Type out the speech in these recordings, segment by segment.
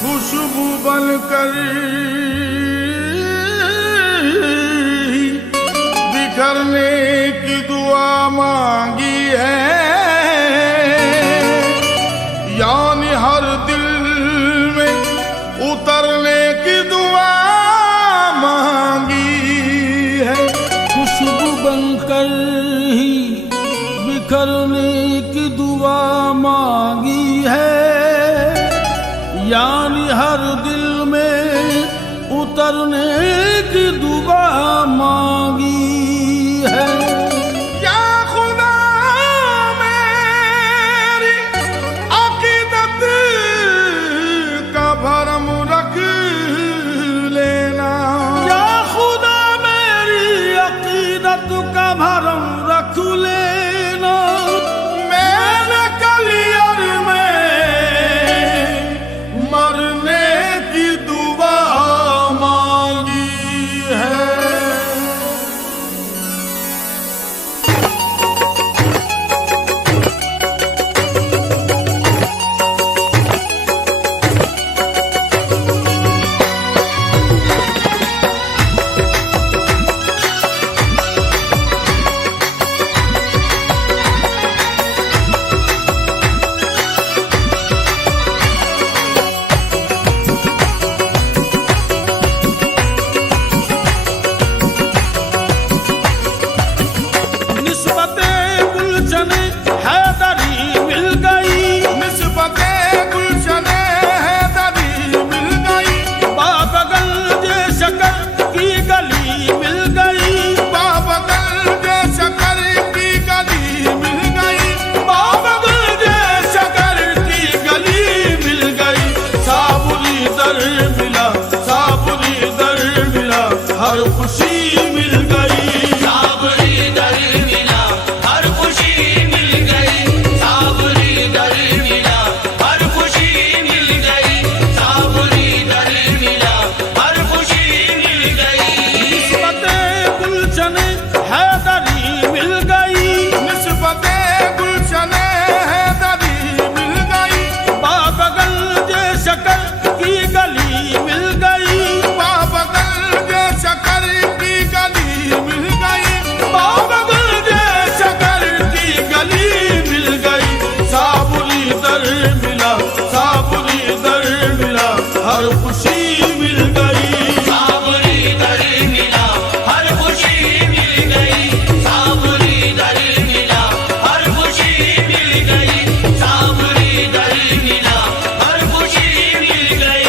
खुशबू बनकर बिखरने की दुआ मांगी है, यानी हर दिल में उतरने की दुआ मांगी है। खुशबू बनकर ही बिखरने की दुआ मांगी है, यानी हर दिल में उतरने की दुआ मांगी है। या खुदा मेरी अकीदत का भरम रख लेना, या खुदा मेरी अकीदत का भरम रख लेना। मैंने कलियर में मरने की दुआ मांगी है। हर खुशी मिल गई, साबरी दर मिला, हर खुशी मिल गई, साबरी दर मिला, हर खुशी मिल गई, साबरी दर मिला, हर खुशी मिल गई। निस्बते गुलशन हैदरी मिल गई, निस्बते गुलशन हैदरी मिल गई, बाबगल जे शकर की गली मिल गई, बाबगल जे शकर की गली मिल गई, बाबगल जे शकर की गली मिल गई। साबुरी दर मिला, साबुरी दर मिला, हर खुशी मिल गई, साबरी दर मिला, हर खुशी मिल गई, साबरी दर मिला, हर खुशी मिल गई, साबरी दर मिला, हर खुशी मिल गई।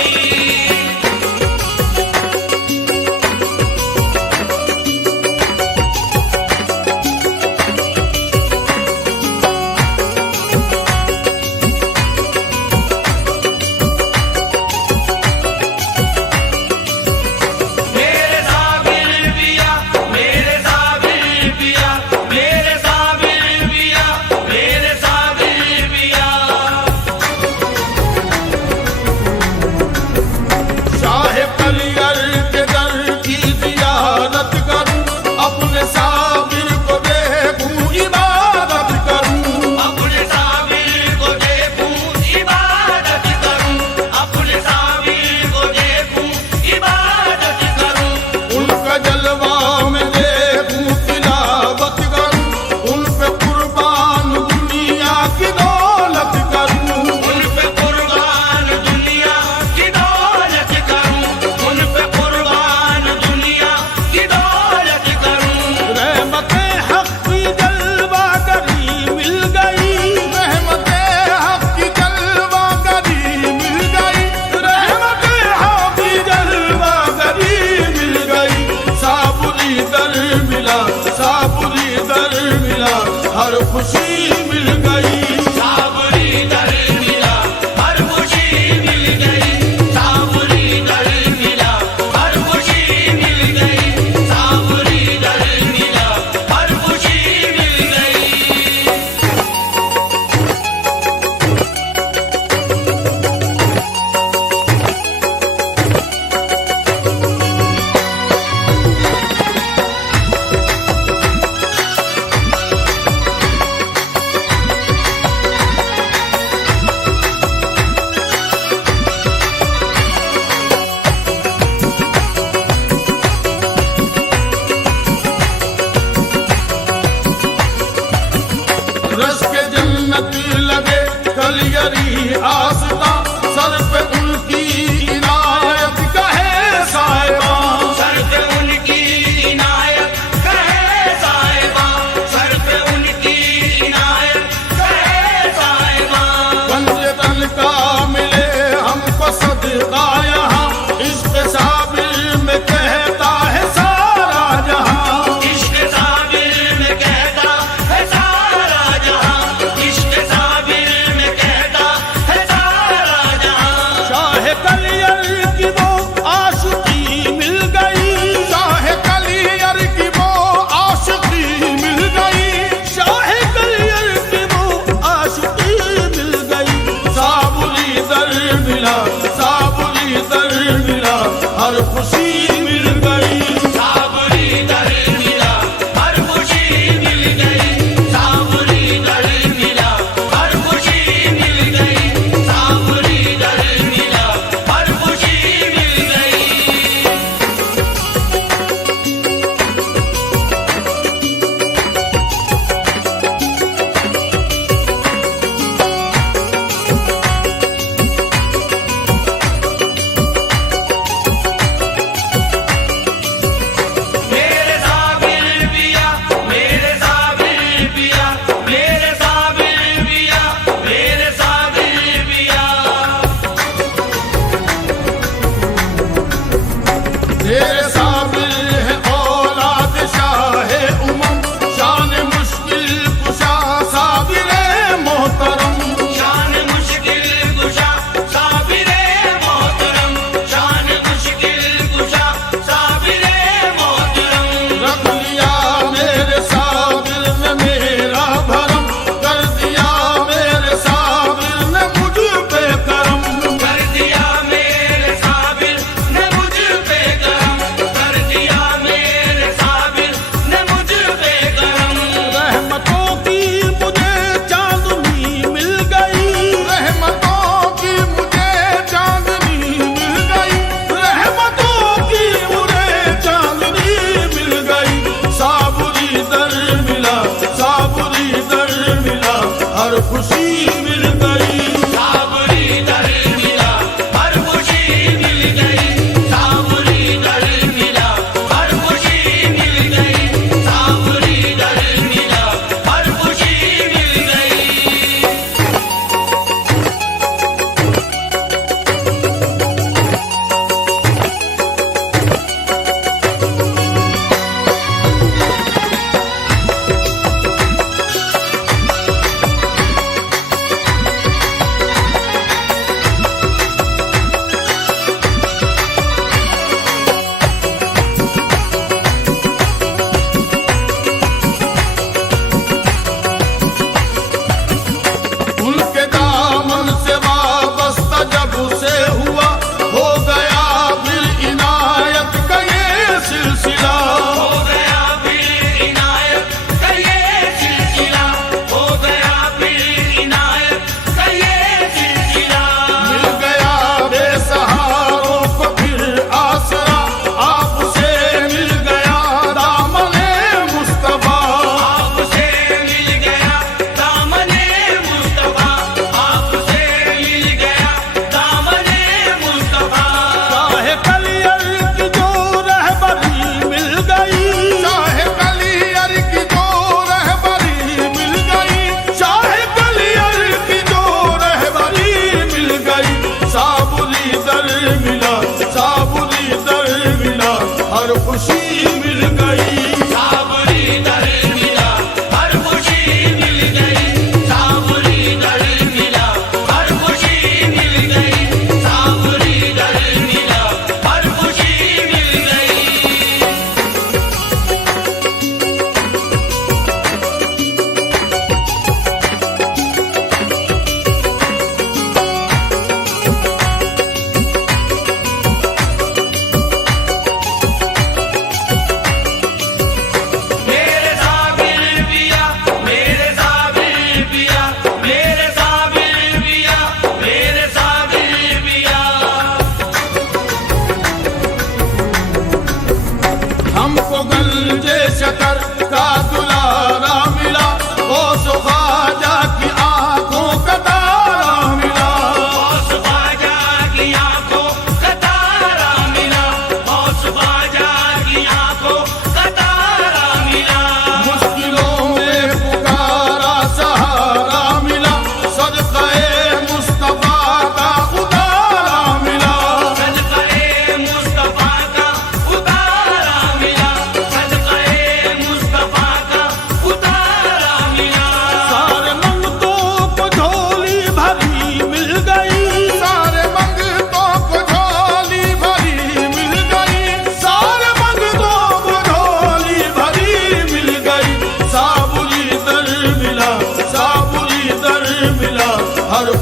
मेरे साबिर पिया, मेरे साबिर पिया, मेरे साबिर पिया, मेरे साबिर पिया। शाह कलियर के दर की जियारत करूं, अपने साबिर को देखूं इबादत करूं, अपने साबिर को देखूं इबादत करूं, अपने साबिर को देखूं इबादत करूं, उनका जलवा में देखूं तिलावत करूं, उन पे कुर्बान दुनिया की दौलत करूं, उन पे कुर्बान दुनिया की दौलत करूं, उन पे कुर्बान दुनिया की दौलत करूं। रहमते हक की जलवागरी मिल गई, रहमते हक की जलवागरी मिल गई, रहमते हक की जलवागरी मिल गई। साबुरी दर मिला, साबुरी दर मिला, हर खुशी मिल गई, साबरी दर मिला, हर खुशी मिल गई, साबरी दर मिला, हर खुशी मिल गई, साबरी दर मिला, हर खुशी मिल गई।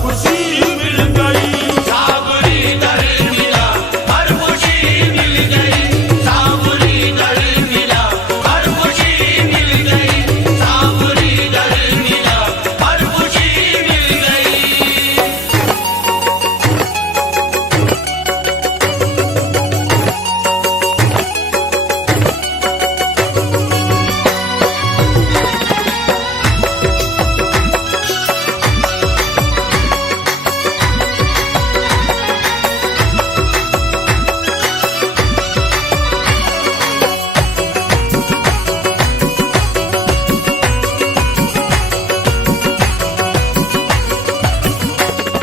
खुशी मिल गई। साबरी दर मिला, हर खुशी मिल गई। साबरी दर मिला, हर खुशी मिल गई। साबरी दर मिला, हर खुशी मिल गई।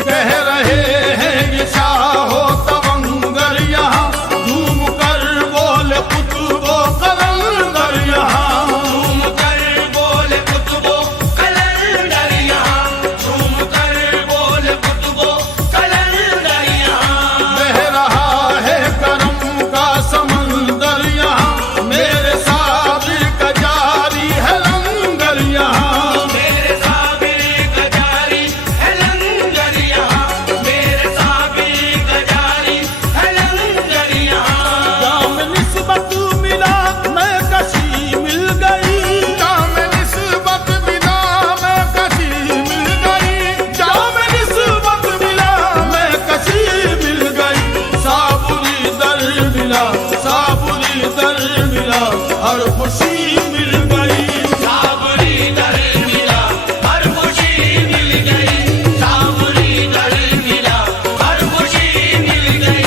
कह रहे हैं ये शाहो तवंगर यहाँ, झूम कर बोले कुतुबो कलंदर यहाँ। झूम कर बोले कुतुबो कलंदर यहाँ। झूम कर बोले कुतुबो कलंदर यहाँ। बह रहा है करम का समंदर यहाँ, मेरे साबिर का जारी है लंगर यहाँ। मेरे साबिर का जारी है लंगर यहाँ। मेरे साबिर का जारी है लंगर यहाँ। जाम निस्बत मिला मैं कशी मिल गई। जाम निस्बत मिला मैं कशी मिल गई। जाम निस्बत मिला मैं कशी मिल गई। साबुरी दर मिला, साबुरी दर मिला, हर खुशी मिल गई। साबरी दर मिला, हर खुशी मिल गई। साबरी दर मिला, हर खुशी मिल गई।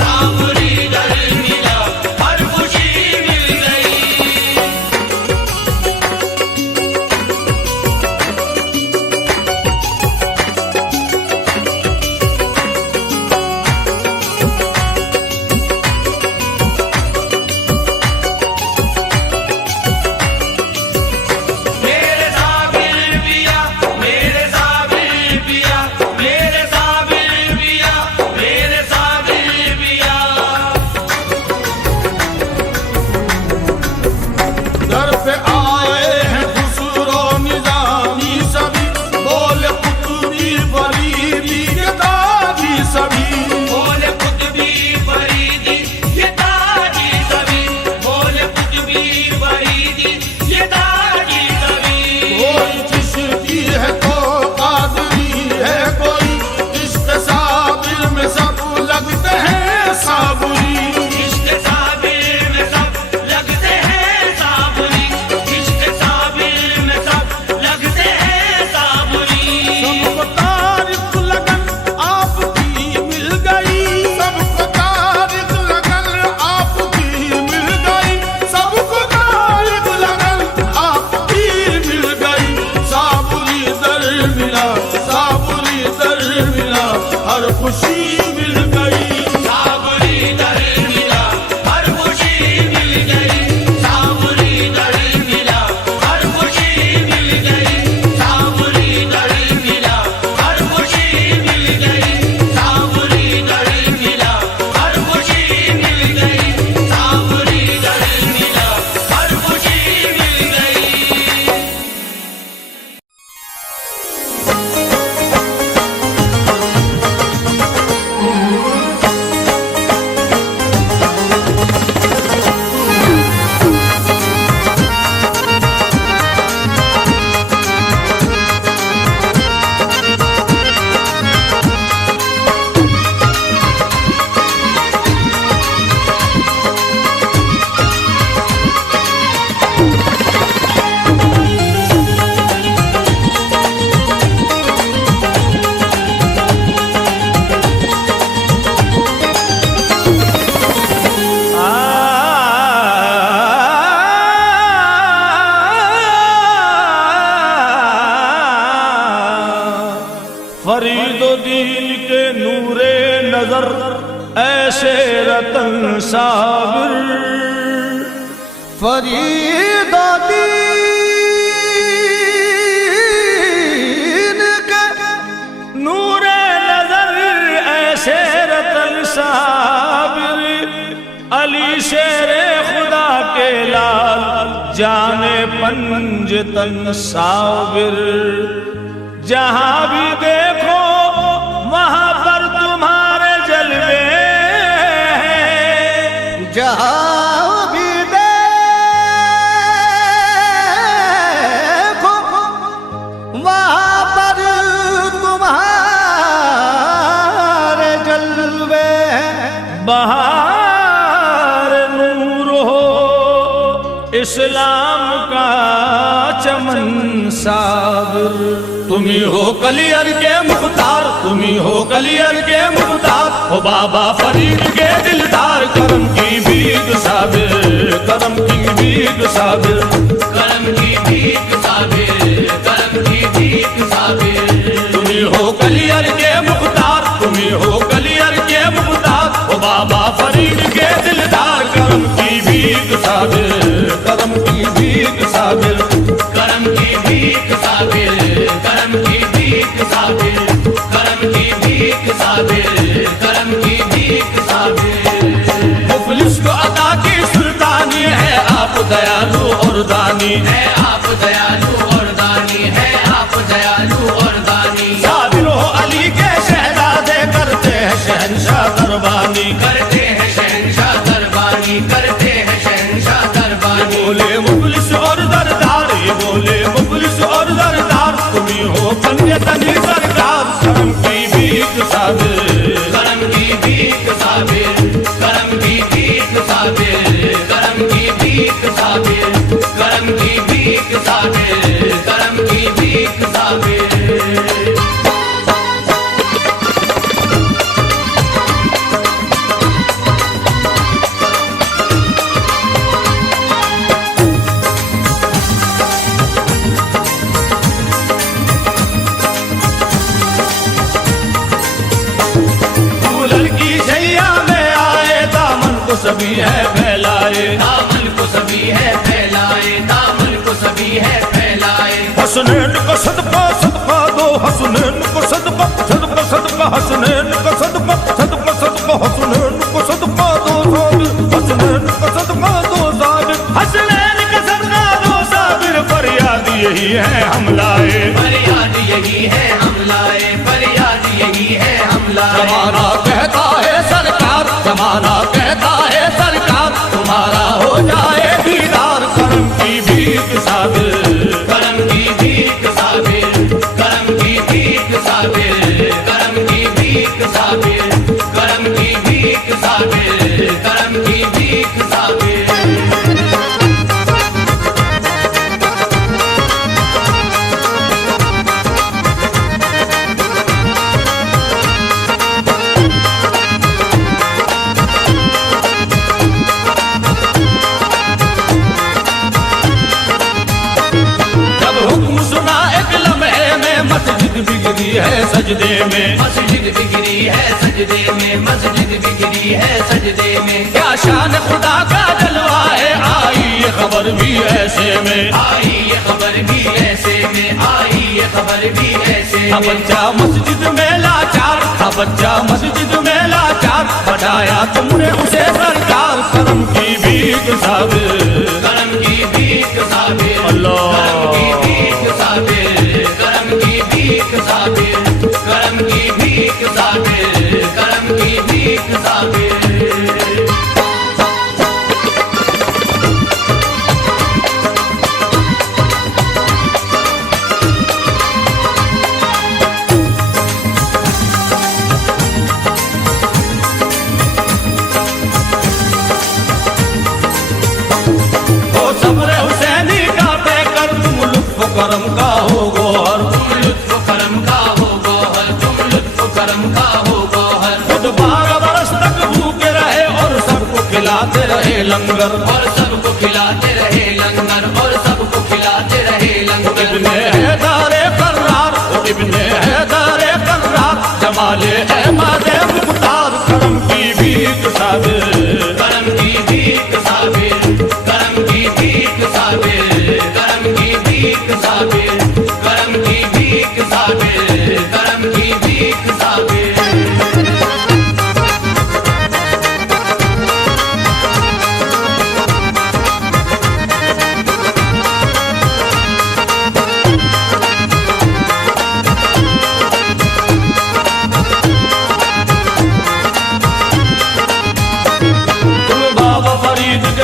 साबरी दर मिला, हर खुशी मिल गई। मेरे साबिर पिया, मेरे साबिर पिया, मेरे साबिर पिया, मेरे साबिर पिया। दर पे आए हैं खुसरो निजामी सभी, बोले कुतुबी फरीदी के दादी सभी। बोले कुतुबी फरीदी ये ताजी सभी। बोले कुतुबी फरीदी ये ताजी सभी। कोई चिश्ती है तो कादरी है कोई, इश्क साबिर में सब लगते हैं साबुरी। इश्क साबिर में सब लगते हैं साबुरी। इश्क साबिर में सब लगते हैं साबुरी। सबको तारीफ लगन आपकी मिल गई। सबको तारीफ लगन आपकी मिल गई। सबको तारीफ लगन आपकी मिल गई। साबुरी दर मिला, साबुरी दर मिला, हर खुशी मिल गई। साबरी दर मिला, हर खुशी मिल गई। साबरी दर मिला, हर खुशी मिल गई। साबरी दर मिला, हर खुशी मिल गई। साबरी दर मिला, हर खुशी मिल गई। साबरी दर मिला, हर खुशी मिल गई। फरीदो दीन के नूरे नजर ऐसे रतन साबिर। फरीदो दीन के नूरे नजर ऐसे रतन साबिर। अली शेरे खुदा के लाल जाने पंजतन साबिर। जहां भी देखो इस्लाम का चमन साबिर। तुम्ही हो कलियर के मुख्तार, तुम्ही हो कलियर के मुख्तार, हो बाबा फरीद के दिलदार, करम की भीख साबिर, करम की भीख साबिर, करम की भीख साबिर, करम की भीख साबिर। तुम्ही हो कलियर के मुख्तार, तुम्ही हो कलियर के मुख्तार, हो बाबा फरीद के दिलदार, करम की भीख साबिर, करम की भीख साबिर, करम की भीख साबिर, करम की भीख साबिर, करम की भीख साबिर, करम की भीख साबिर। मुफलिस को अता की सुल्तानी है आप दयालु और दानी, है आप दयालु और दानी, है आप दयालु और दानी। साबिर हो अली के शहजादे, करते हैं शहंशाह दरबानी, करते हैं शहंशाह दरबानी, करते हैं शहंशाह दरबानी। बोले मुफलिस और दरदार, ये बोले मुफलिस और दरदार, तुम्ही हो पंजतनी सरकार, करम की भीख साबिर, करम की भीख साबिर, करम की भीख साबिर, करम की भीख साबिर, करम की भीख साबिर, करम की भीख साबिर। सभी है फैलाए, दामन को सभी है फैलाए, दामन को सभी है फैलाए। हसनैन को सदका सदका दो, हसनैन को सदका सदका सदका, हसनैन को सदका सदका सदका, हसनैन को सदका दो साबिर, हसनैन को सदका दो साबिर, हसनैन का सदका दो साबिर, फरियाद यही है हम लाए, फरियाद यही है हम लाए, फरियाद यही है हम लाए। जमाना कहता है सरकार, जमाना कहता है सरकार, तुम्हारा हो जाए दीदार, करम की भीख साबिर, करम की भीख साबिर, करम की भीख साबिर, करम की भीख साबिर, करम की भीख साबिर, करम की भीख साबिर। बिगड़ी है सजदे में, मस्जिद बिगड़ी है सजदे में, मस्जिद बिगड़ी है सजदे में। क्या शान खुदा का जलवा है, आई ये खबर भी ऐसे में, आई ये खबर भी ऐसे में, आई ये खबर भी ऐसे में। बच्चा मस्जिद में लाचार, बच्चा मस्जिद में लाचार, बढ़ाया तुमने उसे सरकार, करम की भीख साबिर, करम की भीख साबिर, अल्लाह, करम की भीख साबिर, करम की भीख साबिर, करम की भीख साबिर, करम की भीख साबिर। करम का हो गोहर, तुम लुत्फ करम का हो गोहर, तुम लुत्फ करम का हो गोहर। खुद 12 बरस तक भूखे रहे और सबको खिलाते रहे लंगर, और सबको खिलाते रहे लंगर, और सबको खिलाते रहे लंगर। इब्ने हैदर कर्रार, इब्ने हैदर कर्रार, जमाले अहमद मुख्तार, करम की भीख साबिर, करम की भीख साबिर, करम की भीख साबिर, करम की भीख साबिर, करम की भीख साबिर, करम की भीख साबिर।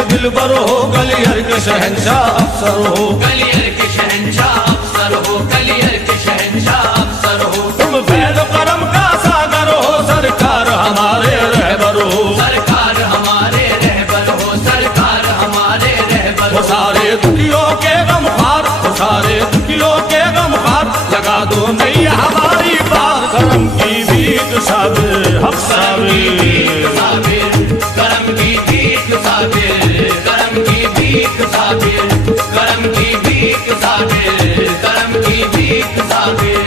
दिलबर हो, गलियर के शहंशाह अफसर हो, गलियर के शहंशाह अफसर हो, गलियर के शहंशाह अफसर हो। तुम फैज़ करम का सागर हो, सरकार हमारे रहबर हो, सरकार हमारे रहबर हो, सरकार हमारे रहबर हो। सारे साबिर हक साबिर करम की भीख साबिर करम की भीख साबिर करम की भीख साबिर करम की भीख साबिर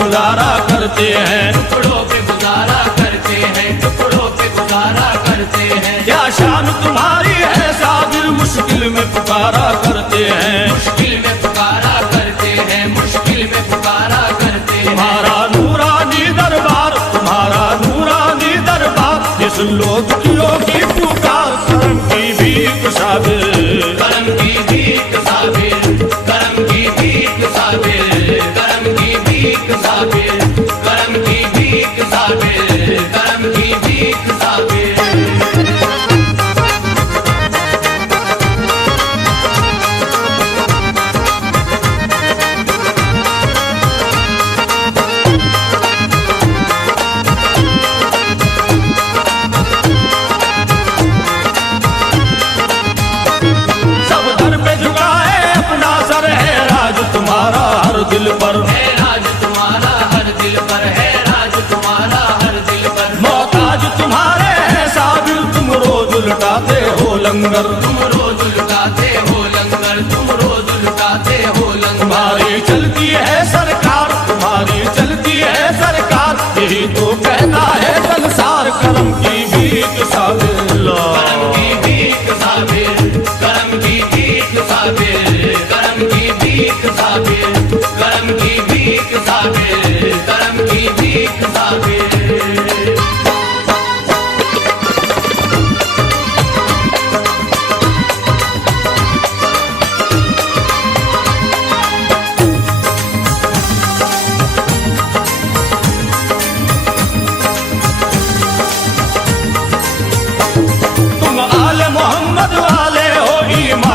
गुजारा करते हैं टुकड़ों पे गुजारा करते हैं टुकड़ों पे गुजारा करते हैं क्या शान तुम्हारी है साबिर मुश्किल में पुकारा करते हैं मुश्किल में पुकारा करते हैं मुश्किल में पुकारा करते हैं तुम्हारा नूरानी दरबार तुम्हारा नूरानी दरबार ये सुन लो दुखियों की पुकार करम की भीख साबिर करम की भीख साबिर करम की भीख साबिर करम की भीख साबिर करम की भीख साबिर करम की भीख साबिर दिल पर है राज तुम्हारा हर दिल पर है राज तुम्हारा हर दिल पर मोहताज तुम्हारे है साबिर तुम रोज लुटाते हो लंगर तुम रोज लुटाते हो लंगर तुम रोज लुटाते हो लंगर तुम्हारी चलती है सरकार तुम्हारी चलती है सरकार यही तो कहना है संसार करम की भीख साबिर करम की भीख साबिर करम की भीख साबिर करम की भीख साबिर करम की भीख साबिर करम की भीख साबिर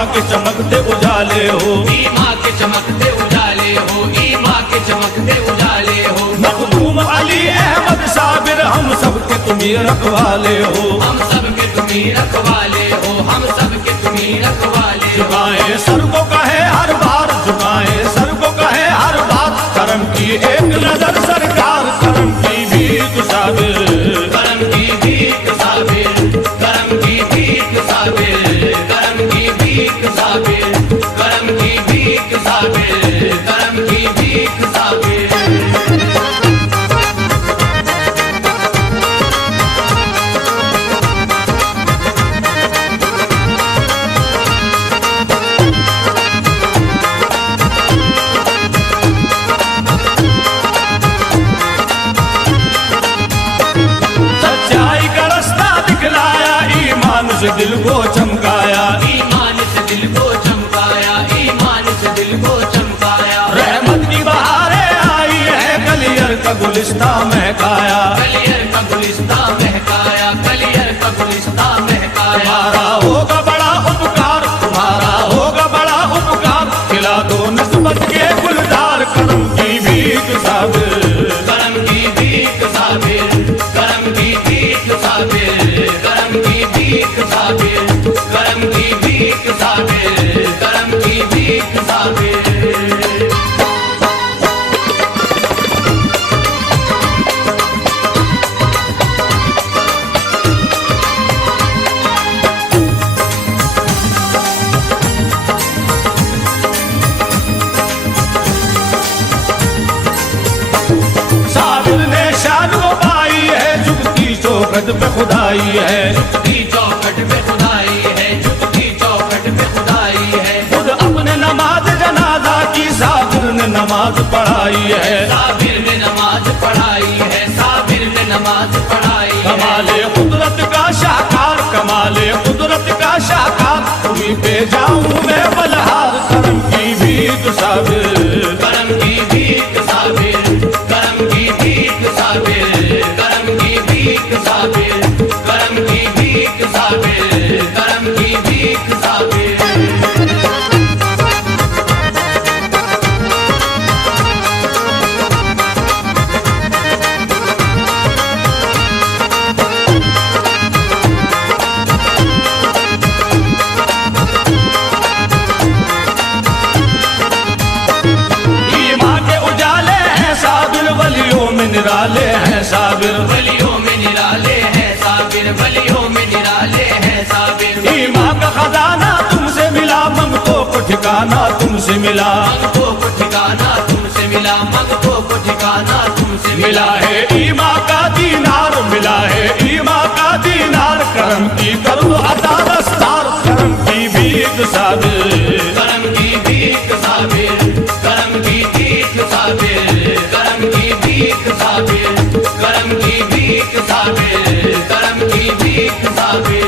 के चमकते उजाले हो ईमा के चमकते उजाले हो ईमा के चमकते उजाले हो मखदूम अली अहमद साबिर हम सबके तुम्ही रखवाले हो हम सबके तुम्ही रखवाले हो हम सबके तुम्ही रखवाले हो झुकाए सर को कहे हर बार झुकाए सर को कहे हर बार करम की एक नजर सरकार करम की भीख साबिर करम की भीख साबिर करम की भीख साबिर करम की भीख साबिर करम की भीख साबिर करम की भीख साबिर सच्चाई का रास्ता दिखलाया ईमान से दिल को चमकाया ईमान से दिल को चमकाया ईमान से दिल को चमकाया रहमत की बहारें आई है कलियर का गुलिस्ता महकाया कलियर का गुलिस्ता महकाया कलियर का गुलिस्ता महकाया तुम्हारा होगा बड़ा उपकार तुम्हारा होगा बड़ा उपकार खिला दो नस्बत के गुलजार करम की भीख साबिर करम की भीख साबिर करम की भीख साबिर करम की भीख साबिर करम की भीख साबिर करम की भीख साबिर साबिर ने शान वो पाई है झुकती चौखट पे खुदाई है झुकती चौखट पे खुदाई है झुकती चौखट पे खुदाई है खुद अपने नमाज जनाजा की साबिर ने नमाज पढ़ाई है साबिर ने नमाज पढ़ाई है साबिर ने नमाज पढ़ाई है कमाले कुदरत का शाकार कमाले कुदरत का शाकार तुम्हीं पे जाऊं मैं बलहार करम की भीख साबिर करम की भीख साबिर करम की भीख साबिर करम की भीख साबिर करम की भीख साबिर करम की भीख साबिर में निराले हैं साबिर। ईमान का खजाना तुमसे मिला, मंगतों को ठिकाना तुमसे मिला, मंगतों को ठिकाना तुमसे मिला, मंगतों को ठिकाना तुमसे मिला है ईमान का दीनार, मिला है ईमान का दीनार। करम की करो अता दस्तार, करम की भीख साबिर, करम की भीख साबिर, करम की भीख साबिर, करम की भीख साबिर, करम की भीख साबिर, करम की भीख साबिर।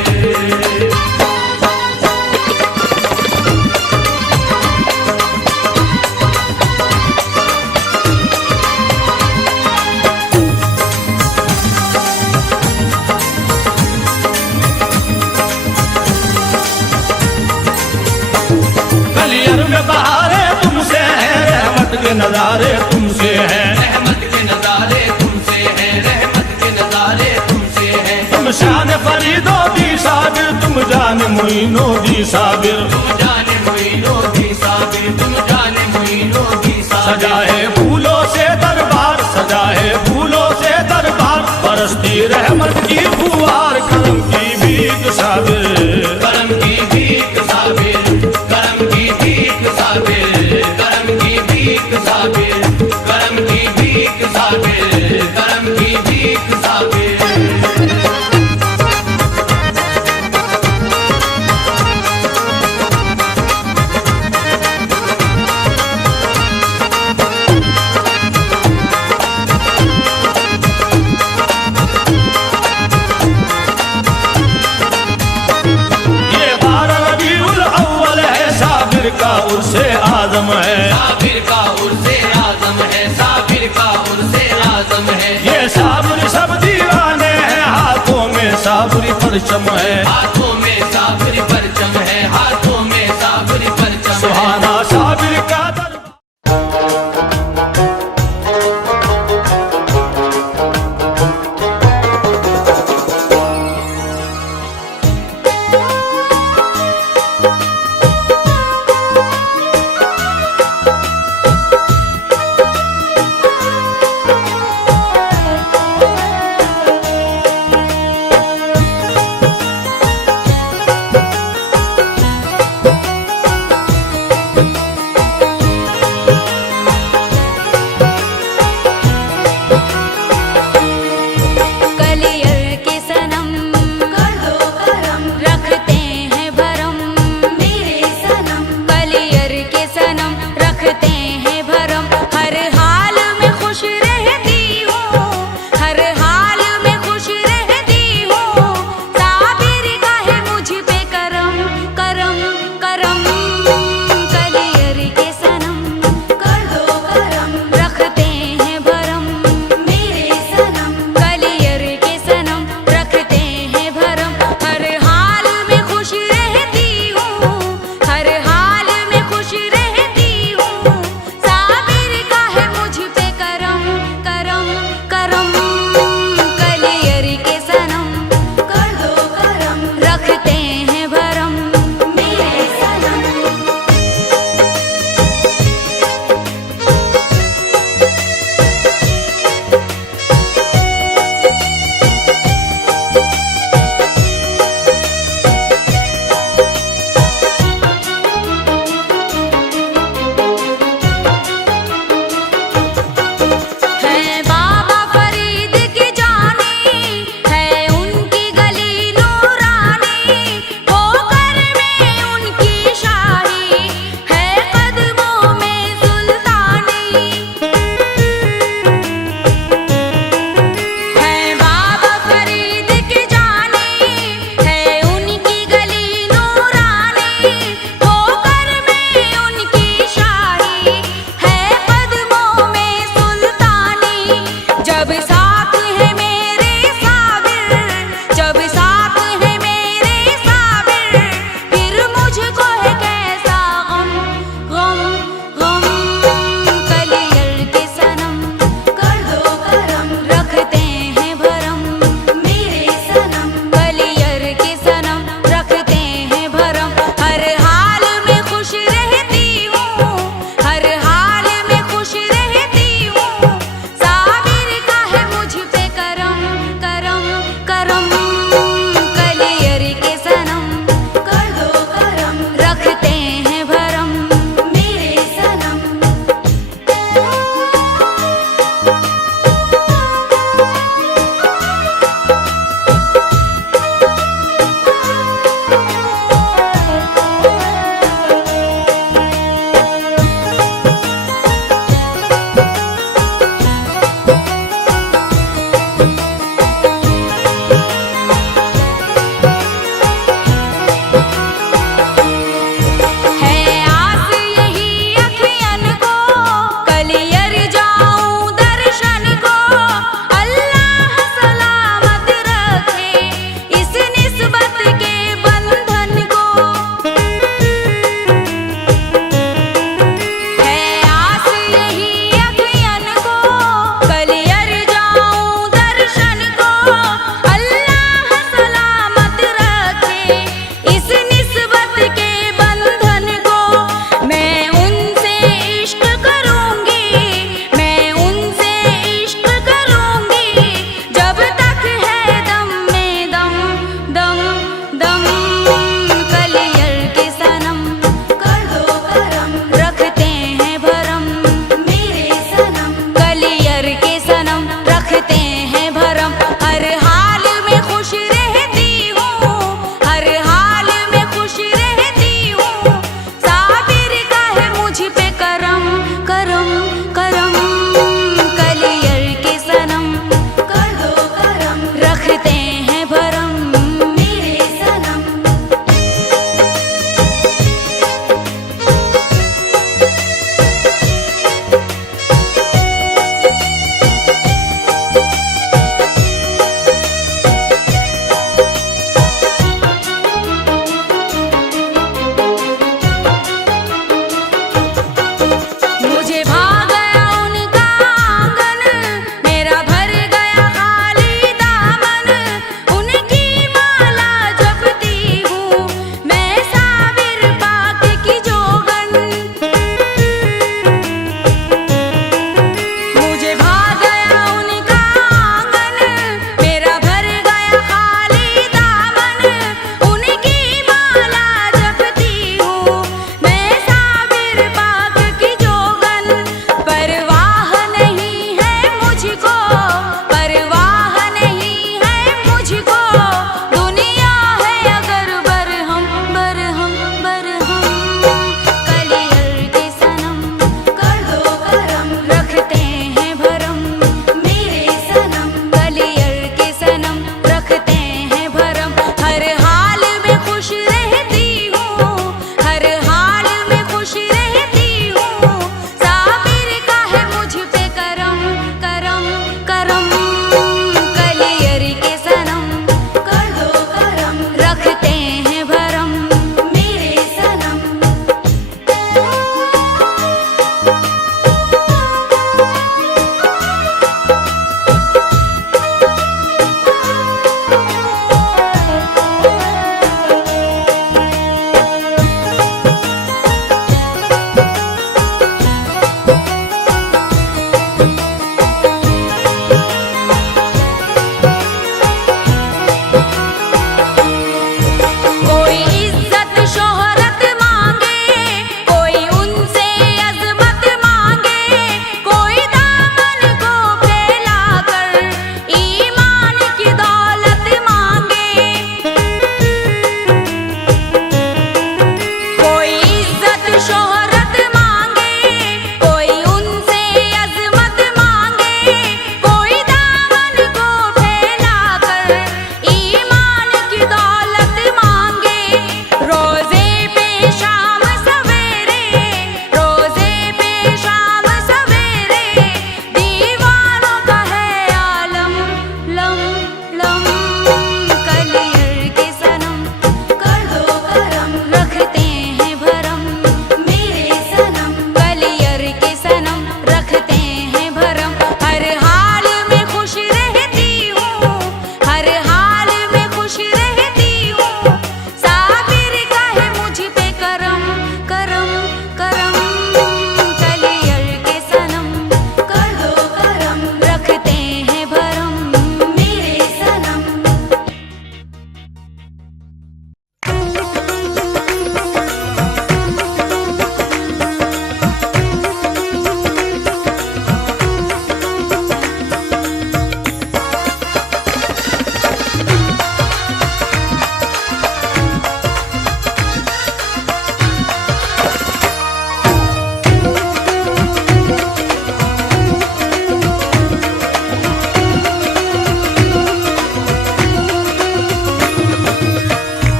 गलियर में बहारे तुमसे हैं, रहमत के नजारे तुमसे हैं, रहमत के नजारे तुमसे हैं, रहमत के नजारे तुमसे हैं। तुम शान फरीदो दी साबिर, तुम जान मुइनो दी साबिर। तुम जाने मुइनो दी साबिर, तुम जाने मुइनो दी साबिर। सजा है फूलों से दरबार, सजा है फूलों से दरबार, बरसती रहमत की फुहार। करम की भीख साबिर, करम की भीख साबिर, करम की भीख साबिर, करम की भीख साबिर, करम की भीख साबिर, करम की भीख साबिर। ये 12 रबीउल अव्वल है, साबिर का उर्से आजम है, साबिर का उर्से आजम है, साबिर का उर्से आजम है। ये साबिर सब दीवाने हैं, हाथों में साबरी परचम है, हाथों में साबिर परचम है, हाथों में साबिर परचम है। सुहाना साबिर का दरबार।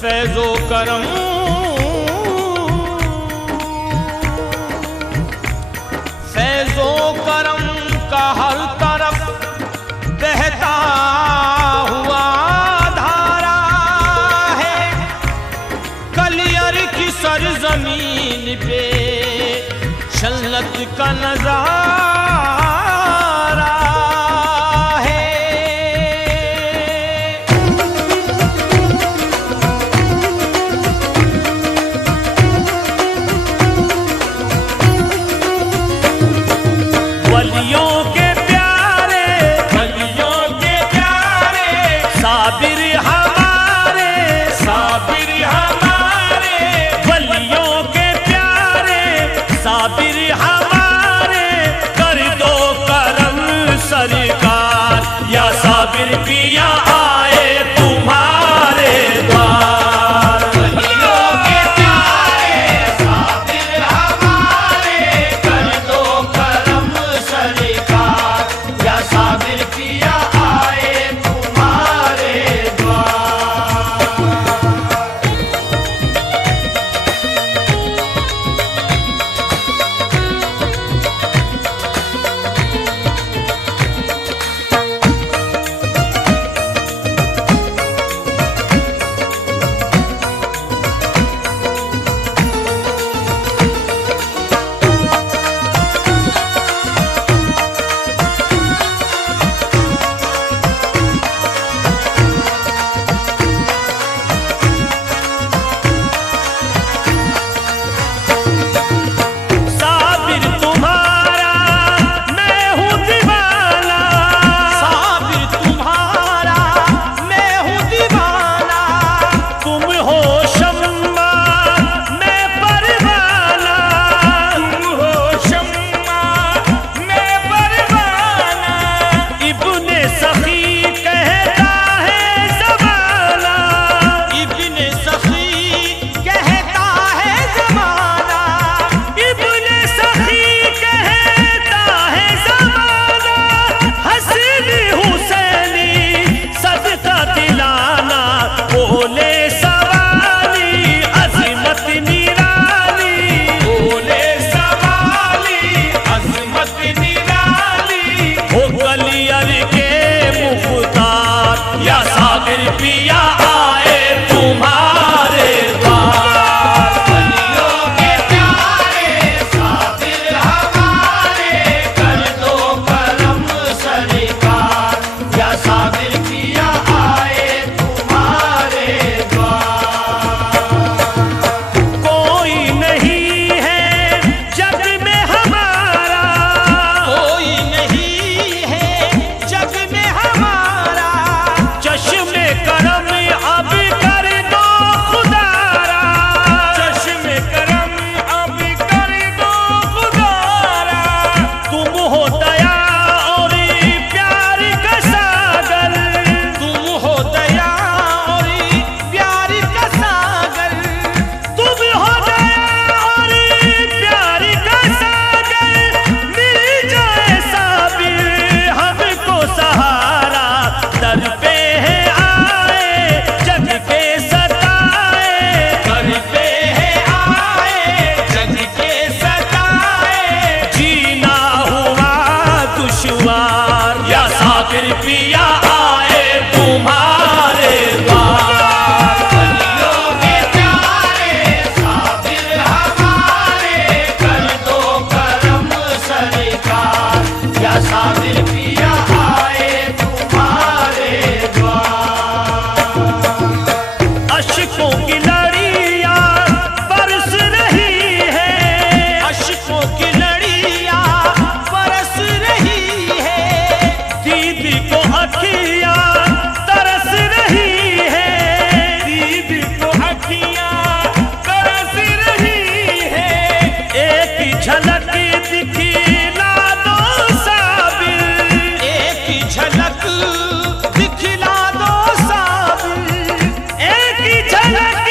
फैजो करम फैजो करम का हर तरफ बहता हुआ धारा है। कलियर की सरजमीन पे जन्नत का नजारा साबिर पिया आए तुम्हारे द्वार। वलियों के प्यारे साबिर हमारे कर दो करम सरकार या साबिर पिया आए तुम्हारे द्वार। पिया आए तुम्हारे द्वार। वलियों के प्यारे साबिर हमारे कर दो करम सरकार या साबिर पिया आए तुम्हारे द्वार। कोई नहीं है जग में हमारा, कोई नहीं है जग में हमारा, चश्मे करम अब कर दो खुदारा, चश्मे करम अब कर दो खुदारा। तुम हो दया और प्यार का सागर, तुम हो दया और प्यार का सागर, तुम हो दया और प्यार का सागर। मिल जाए साबिर हमको सहारा, दर पे है जग के सताए, कर पे है आए जग के सताए। जीना हुआ दुश्वार या साबिर पिया आए तुम्हारे द्वार। वलियों के प्यारे साबिर हमारे कर दो करम सरकार या साबिर पिया आए तुम्हारे द्वार। अश्कों की लड़ियां बरस रही है, अश्कों की लड़ियां बरस रही है। दीदी को अखियां तरस रही है, दीदी को अखियां तरस रही है। एक झलक दिखला दो साबिर, एक झलक दिखला दो साबिर, एक झलक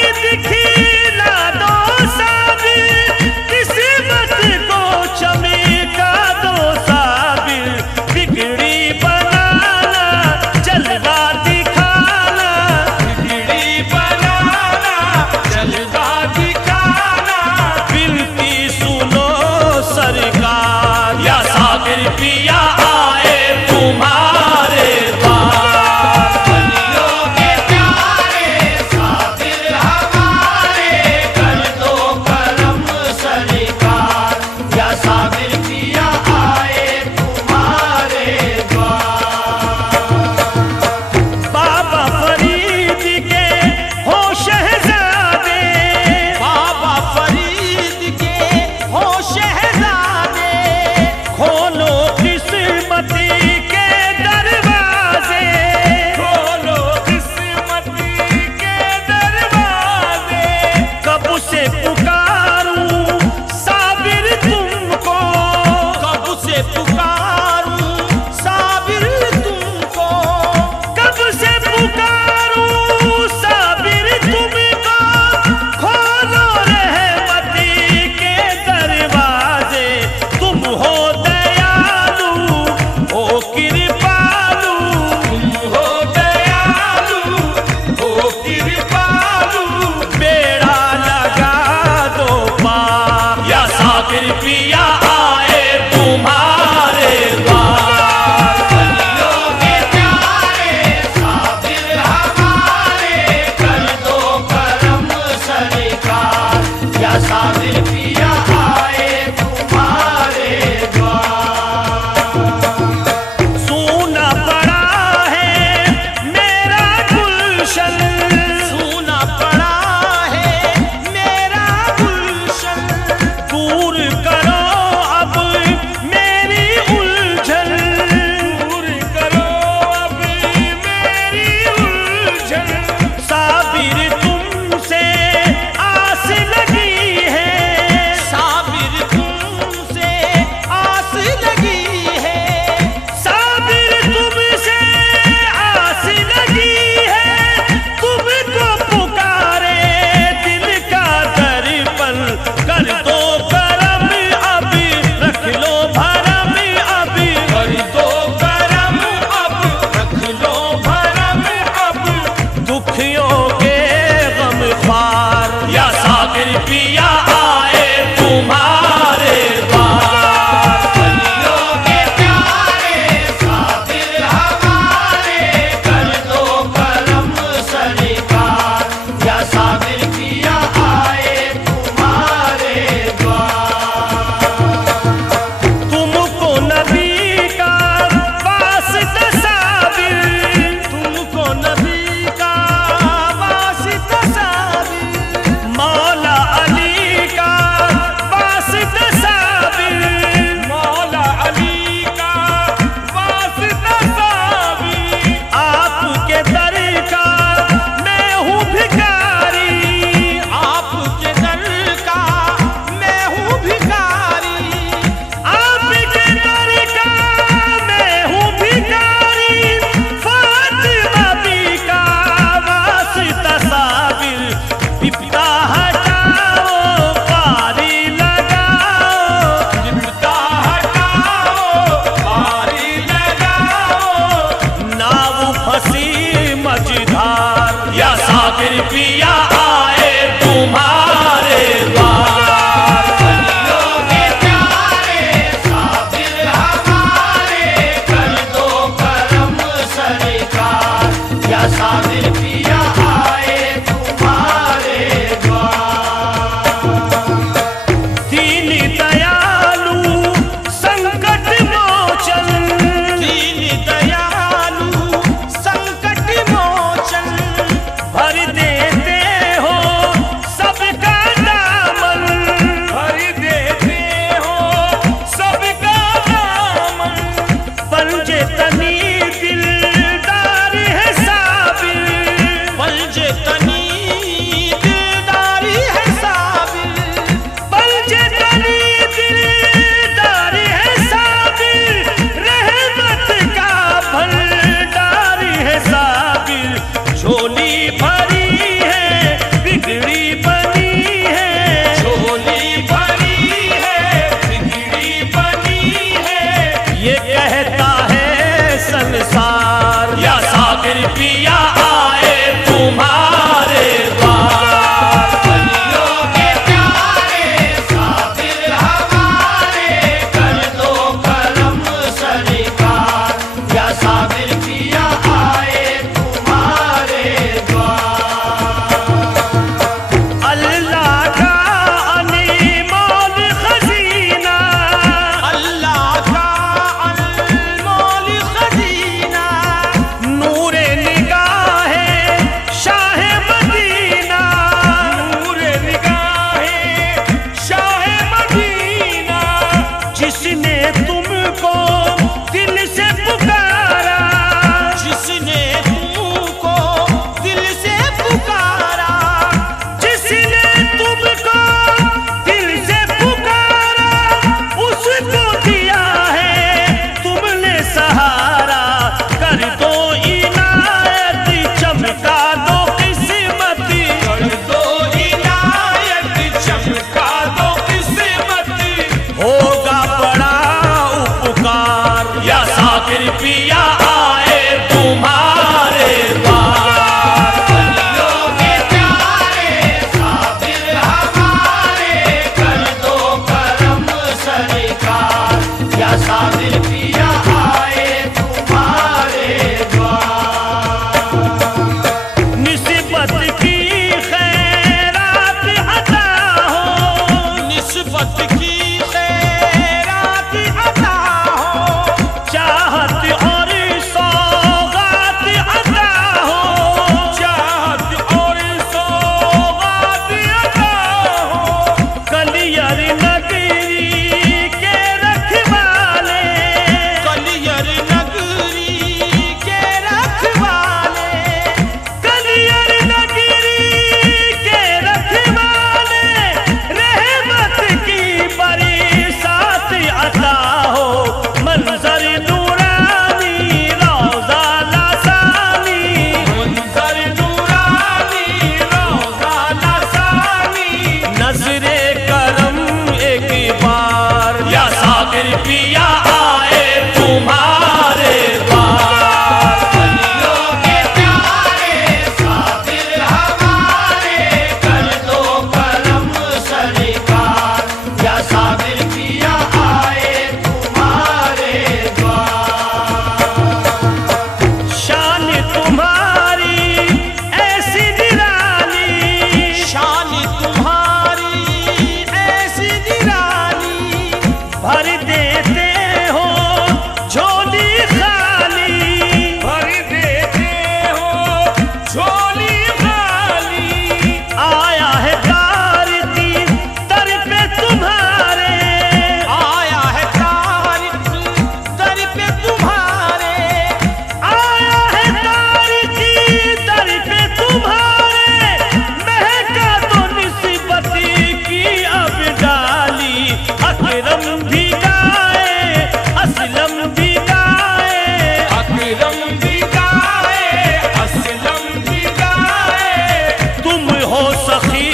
सखी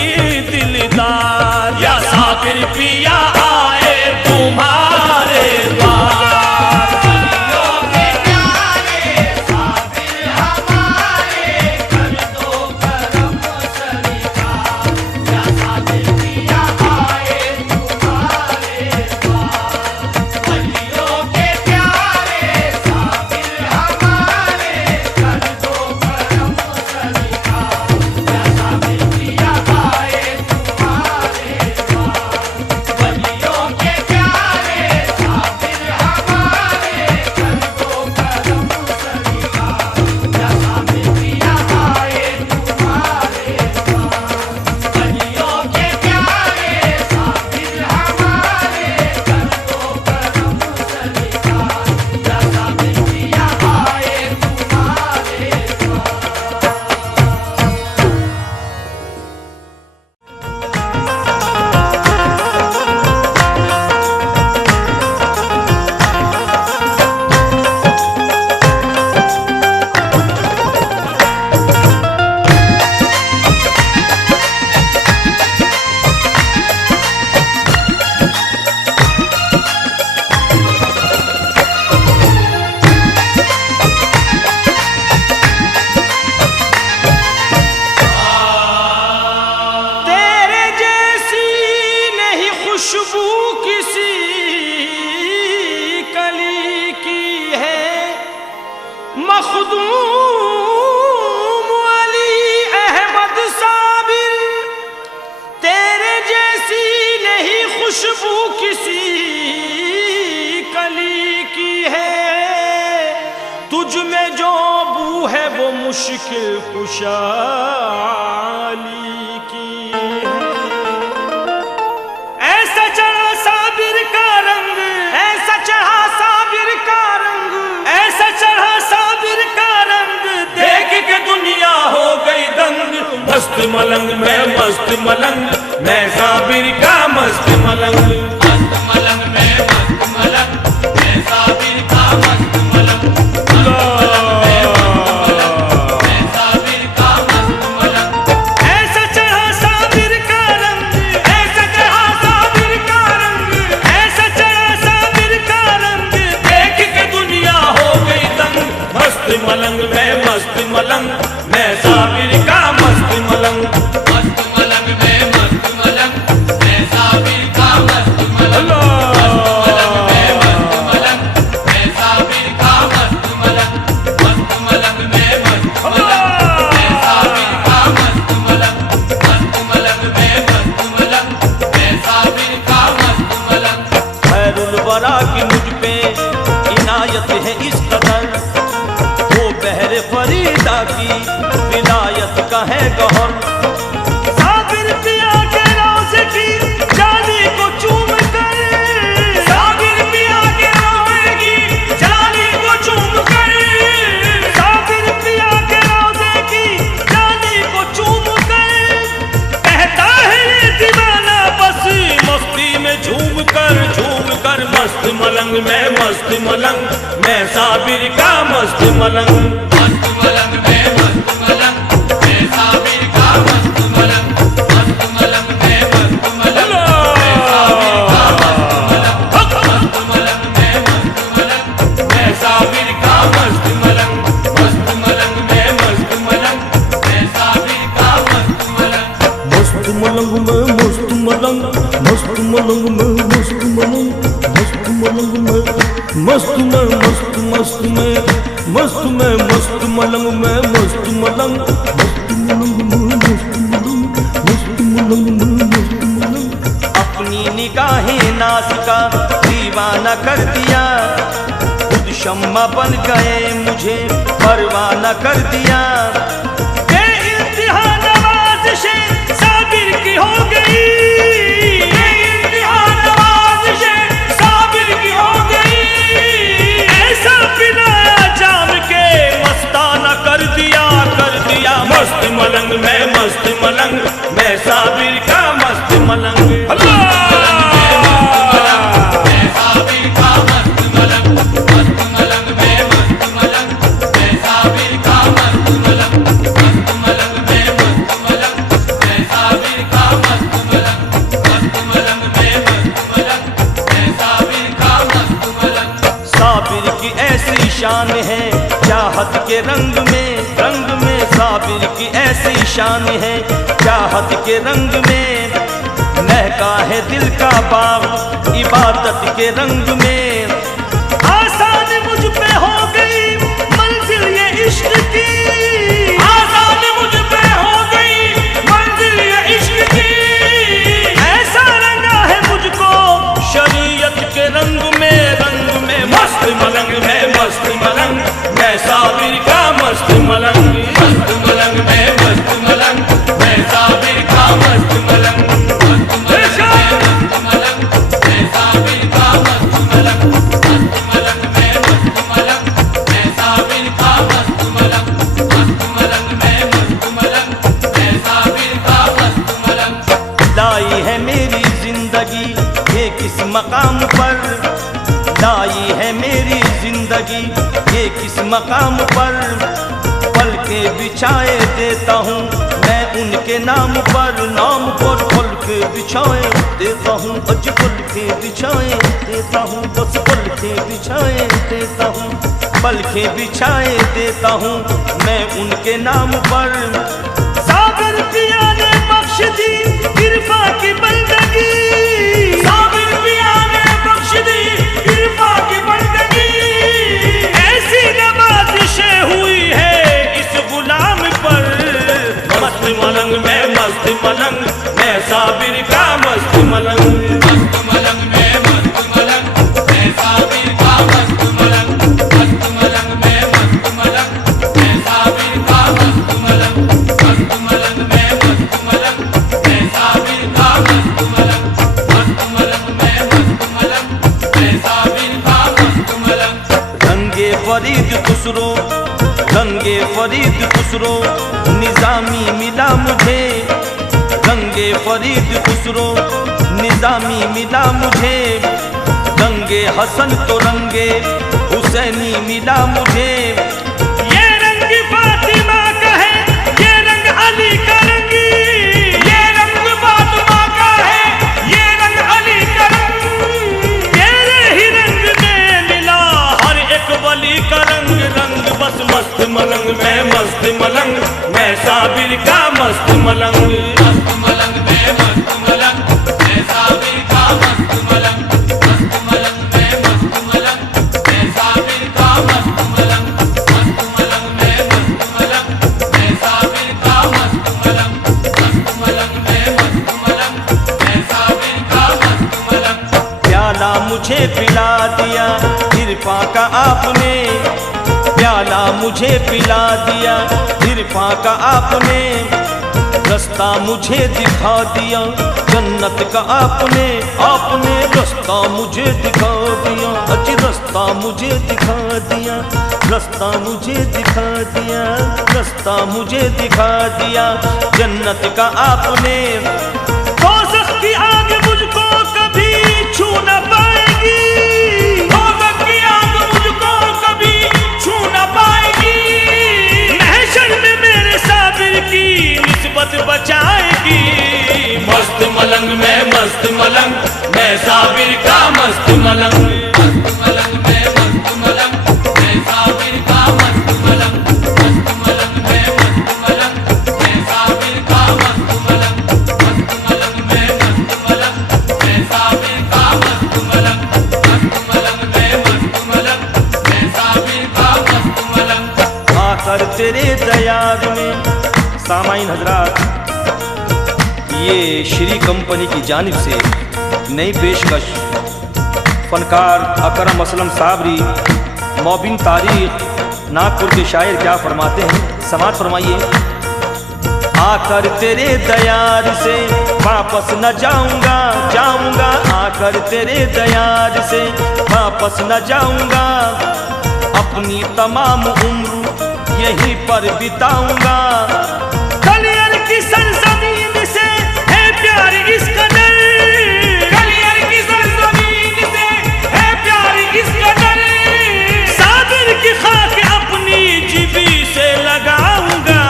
दिलदार, या साबिर पिया आए तुम्हारे द्वार। मखदूम अली अहमद साबिर, तेरे जैसी नहीं खुशबू किसी कली की है, तुझ में जो बू है वो मुश्किल कुशाली की है। ऐसा चढ़ा साबिर का रंग, ऐसा चढ़ा साबिर का रंग, ऐसा चढ़ा साबिर का रंग, देख के दुनिया हो गई दंग। मस्त मलंग मैं मस्त मलंग, मैं साबिर का मस्त मलंग। मस्त मलंग में मस्त मलंग, मैं साबिर का मस्त मलंग। ऐसा चढ़ा साबिर का रंग, ऐसा चढ़ा साबिर का रंग, ऐसा चढ़ा साबिर का रंग, देख के दुनिया हो गई दंग। मस्त मलंग मैं मस्त मलंग, मैं साबिर का मस्त मलंग। मस्त मलंग में मस्त मलंग, मैं साबिर का मस्त मलंग। मस्त मलंग में मस्त मलंग, मैं साबिर का मस्त मलंग। मस्त मलंग में मस्त मलंग, मैं साबिर का मस्त मलंग। खैरुल वरा की मुझ पे इनायत है इस कदर, वो बहरे फरीदा की विलायत का है गौहर। साबिर पिया के रोज़े की जाली को चूम कर, साबिर पिया के रोज़े की जाली को चूम कर, साबिर पिया के रोज़े की जाली को चूम कर, कहता है ये दीवाना बस मस्ती में झूम कर मस्त मलंग मैं मस्त मलंग, मैं साबिर का मस्त मलंग। मस्त मलंग में मस्त मलंग, मैं साबिर का मस्त मलंग। मस्त मलंग में मस्त मलंग, मैं साबिर का मस्त मलंग। मस्त मलंग में मस्त मलंग, मैं साबिर का मस्त मलंग। मस्त मलंग में मस्त मलंग, मैं साबिर का मस्त मलंग। मस्त मलंग में मस्त मलंग, मस्त मलंग में मस्त मलंग, मस्त मलंग में मस्त में मस्त मस्त में मस्त में मस्त मलंग में मस्त मलंग, मस्त मलंग में मस्त मलंग, मस्त मलंग में मस्त मलंग। अपनी निगाहें नाज का दीवाना कर दिया, खुद शम्मा बन गए मुझे परवाना कर दिया। बेइंतहा नवाज़िशें साबिर की हो गई, बेइंतहा नवाज़िशें साबिर की हो गई, ऐसा पिलाया जाम के मस्ताना कर दिया। मस्त मलंग मैं मस्त मलंग, मैं साबिर का मस्त मलंग। मैं साबिर का मस्त मलंग। मस्त मलंग में मस्त मलंग, मैं साबिर का मस्त मलंग। चाहत के रंग में साबिर की ऐसी शान है। चाहत के रंग में महका है दिल का बाग, इबादत के रंग में आसान मुझ पे हो गई मंजिल ये इश्क की, आजाद मुझ पे हो गई मंजिल ये इश्क की। ऐसा रंगा है मुझको शरीयत के रंग में मस्त मलंग में मस्त मलंग, मैं साबिर का मस्त मलंग। मस्त मलंग में मस्त मलंग, मैं साबिर का मस्त मलंग। मस्त मलंग में मस्त मलंग, मैं साबिर का मस्त मलंग। मस्त मलंग में मस्त मलंग, मैं साबिर का मस्त मलंग। मस्त मलंग में मस्त मलंग, मैं साबिर का मस्त मलंग। लाई है मेरी जिंदगी ये किस मकाम पर, लाई है मेरी जिंदगी ये किस मकाम पर। पल के बिछाए देता हूँ मैं उनके नाम पर पल के बिछाए देता हूँ, अज पल के बिछाए देता हूँ, बस पल के बिछाए देता हूँ, पल के बिछाए देता हूँ मैं उनके नाम पर। सागर पिया ने बख्श दी इरफा की बंदगी, साबिर पिया ने बख्श दी इरफा की बंदगी। ऐसी नवाजिशें हुई है इस गुलाम पर। मस्त मलंग में मस्त मलंग, मैं साबिर का मस्त मलंग। मस्त मलंग में मस्त मलंग, मैं साबिर का मस्त मलंग। मस्त मलंग में मस्त मलंग, मैं साबिर का मस्त मलंग। मस्त मलंग में मस्त मलंग, मैं साबिर का मस्त मलंग। मस्त मलंग में मस्त मलंग, मैं साबिर का मस्त मलंग। रंगे फरीद खुसरो, रंगे फरीद खुसरो निजामी मिला मुझे, रंगे फरीद खुसरो निजामी मिला मुझे। रंगे हसन तो रंगे हुसैनी मिला मुझे। ये रंग फातिमा का है, ये रंग अली का रंग, ये रंग फातिमा का है, ये रंग अली का रंग। तेरे ही रंग में मिला हर एक वली का रंग। रंग बस मस्त मलंग में मस्त मलंग, मैं साबिर का मस्त मलंग। मस्त मलंग में मस्त मलंग, मैं साबिर का मस्त मलंग। मस्त मलंग में मस्त मलंग, मैं साबिर का मस्त मलंग। मस्त मलंग में मस्त मलंग, मैं साबिर का मस्त मलंग। मस्त मलंग में मस्त मलंग, मैं साबिर का मस्त मलंग। प्याला मुझे पिला दिया इरफा का आपने, प्याला मुझे पिला दिया इरफा का आपने। रास्ता मुझे दिखा दिया जन्नत का आपने, आपने रास्ता मुझे दिखा दिया, अज रास्ता मुझे दिखा दिया, रास्ता मुझे दिखा दिया, रास्ता मुझे दिखा दिया जन्नत का आपने। दोज़ख की आग मुझको कभी छू न पाएगी, दोज़ख की आग मुझको कभी छू न पाएगी। महशर में मेरे साबिर की निस्बत बचाएगी। मस्त मलंग में मस्त मलंग, मैं साबिर का मस्त मलंग। मस्त मलंग में मस्त मलंग, मैं साबिर का मस्त मलंग। मस्त मलंग में मस्त मलंग, मैं साबिर का मस्त मलंग। मस्त मलंग में मस्त मलंग, मैं साबिर का मस्त मलंग। मस्त मलंग में मस्त मलंग, मैं साबिर का मस्त मलंग। आकर तेरे दयार में सामाइन हजरात, ये श्री कंपनी की जानिब से नई पेशकश फनकार अकरम असलम साबरी मोबिन तारीख नागपुर के शायर क्या फरमाते हैं, समात फरमाइए। आकर तेरे दयार से वापस न जाऊंगा, जाऊंगा आकर तेरे दयार से वापस न जाऊंगा। अपनी तमाम उम्र यहीं पर बिताऊंगा। कलियर की सरजमीन से है प्यार इस कदर, कलियर की सरजमीन से है प्यार इस कदर। साबिर की खाक अपनी जिबी से लगाऊंगा।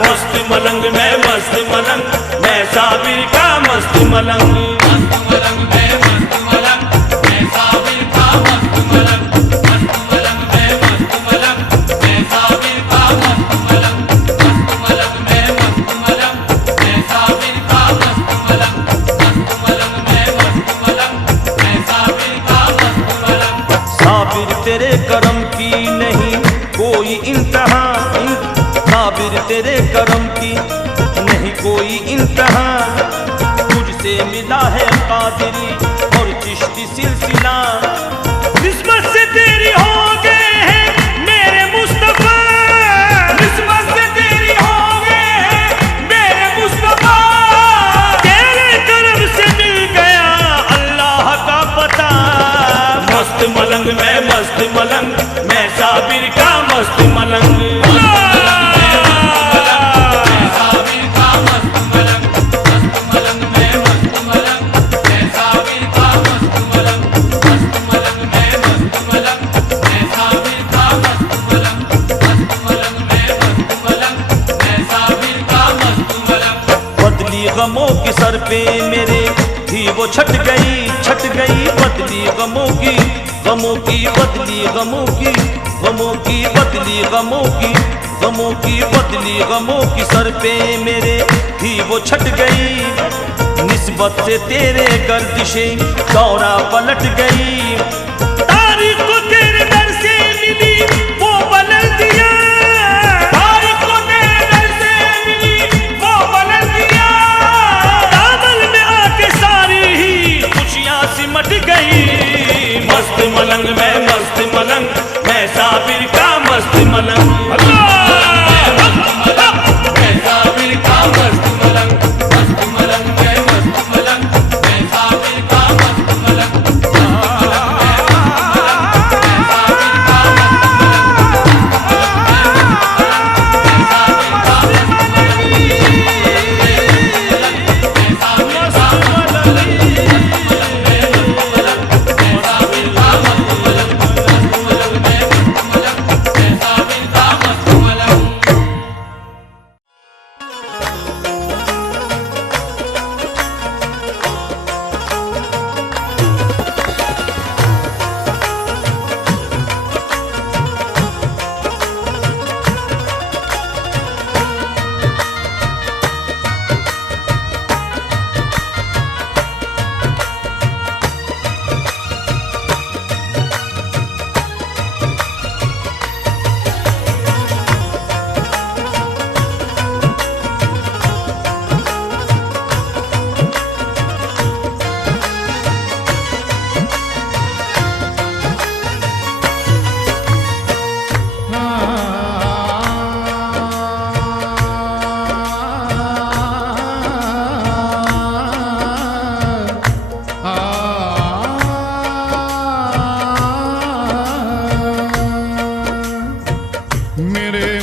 मस्त मलंग में मस्त मलंग, मैं साबिर का मस्त मलंग। मस्त मलंग में मस्त मलंग, मैं साबिर का मस्त मलंग। मस्त मलंग में मस्त मलंग, मैं करम की नहीं कोई इंतहा, तुझसे मिला है कादरी और चिश्ती सिलसिला। निस्बत से तेरी हो गए हैं मेरे मुस्तफा, निस्बत से तेरी हो गए हैं मेरे मुस्तफा। तेरे करम से मिल गया अल्लाह का पता। मस्त मलंग मैं साबिर का मस्त मलंग। गमों की सर पे मेरे थी वो छट गई बदली गमों की बदली गमों की सर पे मेरे थी वो छट गई। निस्बत से तेरे गर्दिशें दौरा पलट गई। तारीख को तेरे दर से मिली वो बुलंदियां, तारीख को तेरे दर से मिली वो बुलंदियां। दामन में आके सारी ही खुशियां सिमट गई। मस्त मलंग मैं साबिर का मस्त मलंग।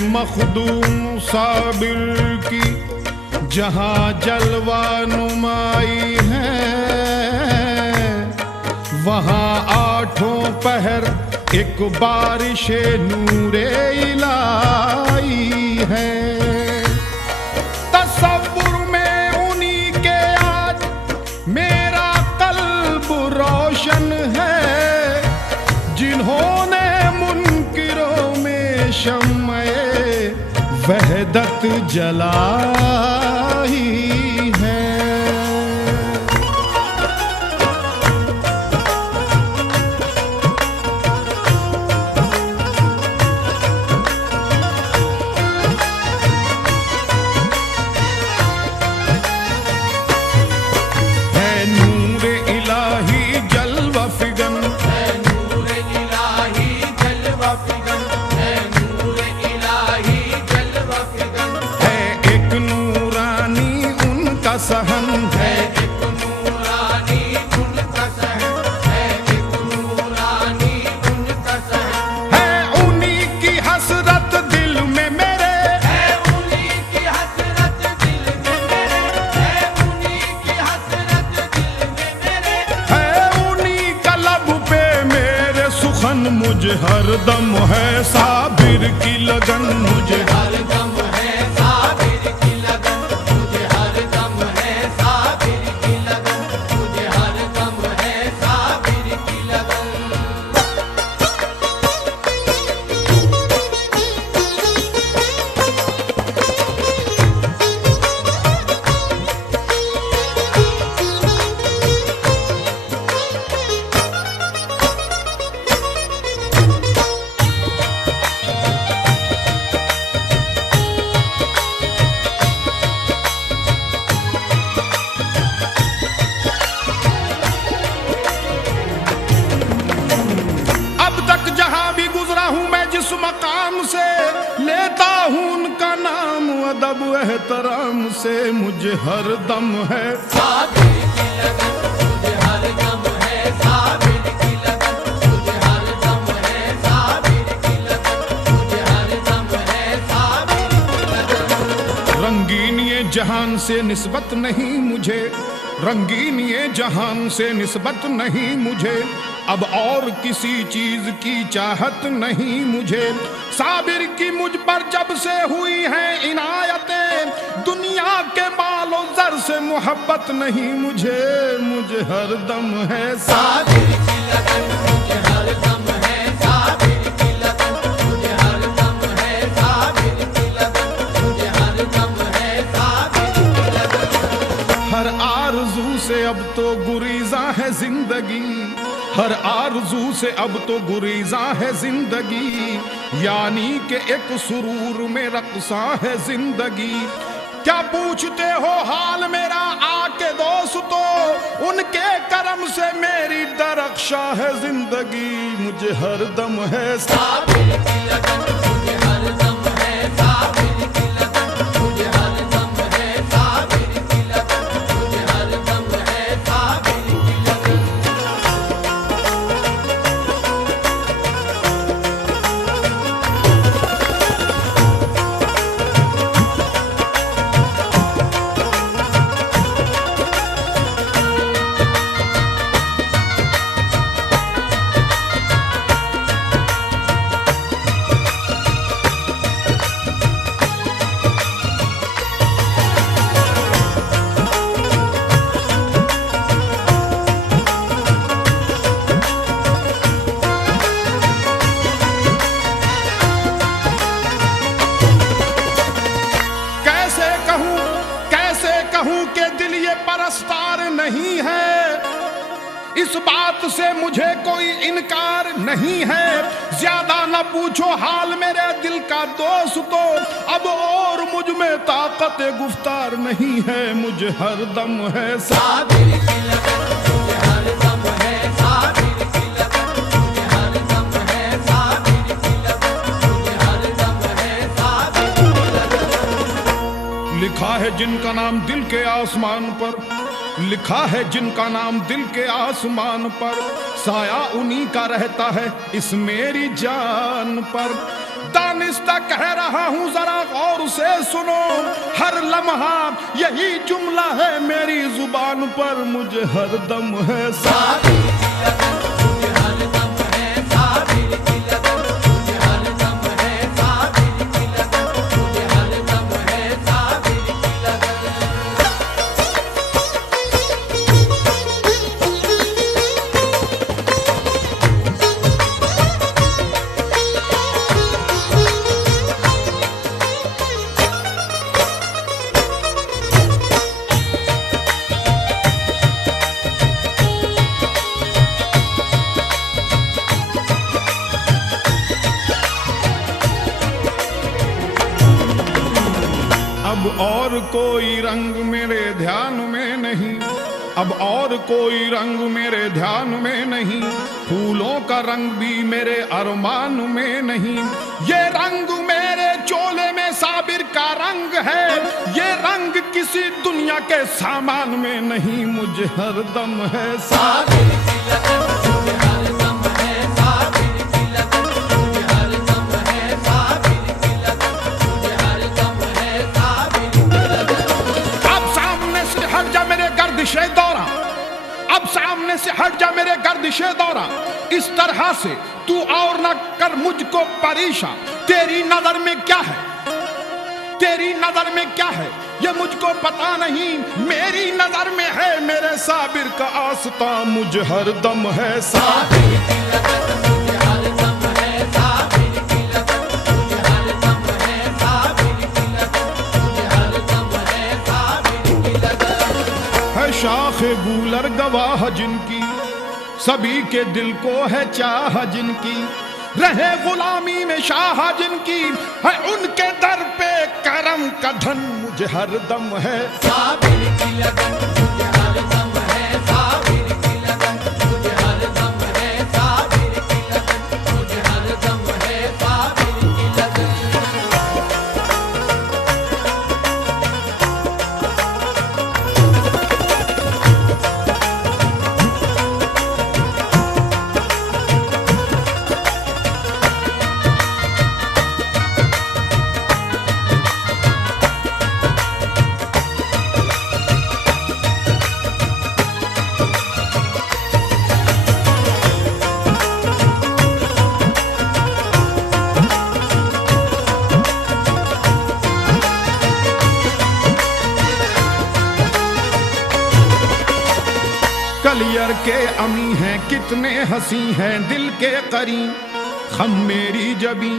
मखदूम साबिर की जहाँ जलवा नुमाई है, वहाँ आठों पहर एक बारिश नूरे इलाही है। तसव्वुर में उन्हीं के आज मेरा कल्ब रोशन है, जिन्होंने मुनकिरों में शम्मे वहदत जलाई है। सहन है एक नूरानी उनका सहन है, एक नूरानी उनका सहन है। उन्हीं की हसरत दिल में मेरे है, उन्हीं की हसरत दिल में मेरे है, उन्हीं की हसरत दिल में मेरे है। उन्हीं का लब पे मेरे सुखन, मुझे हर दम है साबिर की लगन, मुझे हर दम है साबिर की लगन, मुझे हर दम है साबिर की लगन, मुझे हर दम है साबिर की लगन। से मुझे हर दम है। साबिर की लगन मुझे हर दम है, साबिर की लगन मुझे हर दम है, साबिर की लगन मुझे हर दम है, साबिर की लगन। रंगीन ये जहान से निस्बत नहीं मुझे, रंगीन ये जहान से निस्बत नहीं मुझे, अब और किसी चीज की चाहत नहीं मुझे। साबिर की मुझ पर जब से हुई है इनायतें, दुनिया के मालो जर से मोहब्बत नहीं मुझे, मुझे हर दम है। साबिर की लगन मुझे हर दम है, साबिर की लगन मुझे हर दम है, साबिर की लगन मुझे हर दम है, साबिर की लगन। हर आरज़ू से अब तो गुरीज़ा है जिंदगी, हर आरज़ू से अब तो गुरीज़ा है जिंदगी, यानी कि एक सुरूर में रक़्सा है जिंदगी। क्या पूछते हो हाल मेरा आके दोस्तों, उनके करम से मेरी दरख्शा है जिंदगी, मुझे हर दम है। साबिर की लगन मुझे हर दम है, साबिर की लगन मुझे हर दम है, साबिर की लगन मुझे हर दम है, साबिर की लगन। परस्तार नहीं है, इस बात से मुझे कोई इनकार नहीं है। ज्यादा न पूछो हाल मेरे दिल का दोस्तों, अब और मुझ में ताकत गुफ्तार नहीं है, मुझे हर दम है। साबिर की लगन मुझे हर दम है, साबिर की लगन मुझे हर दम है, साबिर की लगन मुझे हर दम है, साबिर की लगन। लिखा है जिनका नाम दिल के आसमान पर, लिखा है जिनका नाम दिल के आसमान पर, साया उन्हीं का रहता है इस मेरी जान पर। दानिस्ता कह रहा हूँ जरा गौर से सुनो, हर लम्हा यही जुमला है मेरी जुबान पर, मुझे हर दम है। साबिर की लगन मुझे हर दम है, साबिर की लगन मुझे हर दम है, साबिर की लगन मुझे हर दम है, साबिर की लगन। अब और कोई रंग मेरे ध्यान में नहीं, अब और कोई रंग मेरे ध्यान में नहीं, फूलों का रंग भी मेरे अरमान में नहीं। ये रंग मेरे चोले में साबिर का रंग है, ये रंग किसी दुनिया के सामान में नहीं, मुझे हर दम है। साबिर की लगन मुझे हर दम है, साबिर की लगन मुझे हर दम है, साबिर की लगन मुझे हर दम है, साबिर की लगन। अब सामने से हट जा मेरे गर्दिशे दौरा, अब सामने से हट जा मेरे गर्दिशे दौरा, इस तरह से तू और न कर मुझको परेशान। तेरी नजर में क्या है, तेरी नजर में क्या है ये मुझको पता नहीं, मेरी नजर में है मेरे साबिर का आस्था, मुझे हर दम है। साबिर की लगन मुझे हर दम है, साबिर की लगन मुझे हर दम है, साबिर की लगन मुझे हर दम है, साबिर की लगन। है शाखे गूलर गवाह जिनकी, सभी के दिल को है चाह जिनकी, रहे गुलामी में शाह जिनकी, है उनके दर पे करम का धन, मुझे हर दम है। साबिर की लगन मुझे हर दम है, साबिर की लगन मुझे हर दम है, साबिर की लगन मुझे हर दम है, साबिर की लगन। कलियर के अमी हैं कितने हंसी हैं दिल के करीं, खम मेरी जबी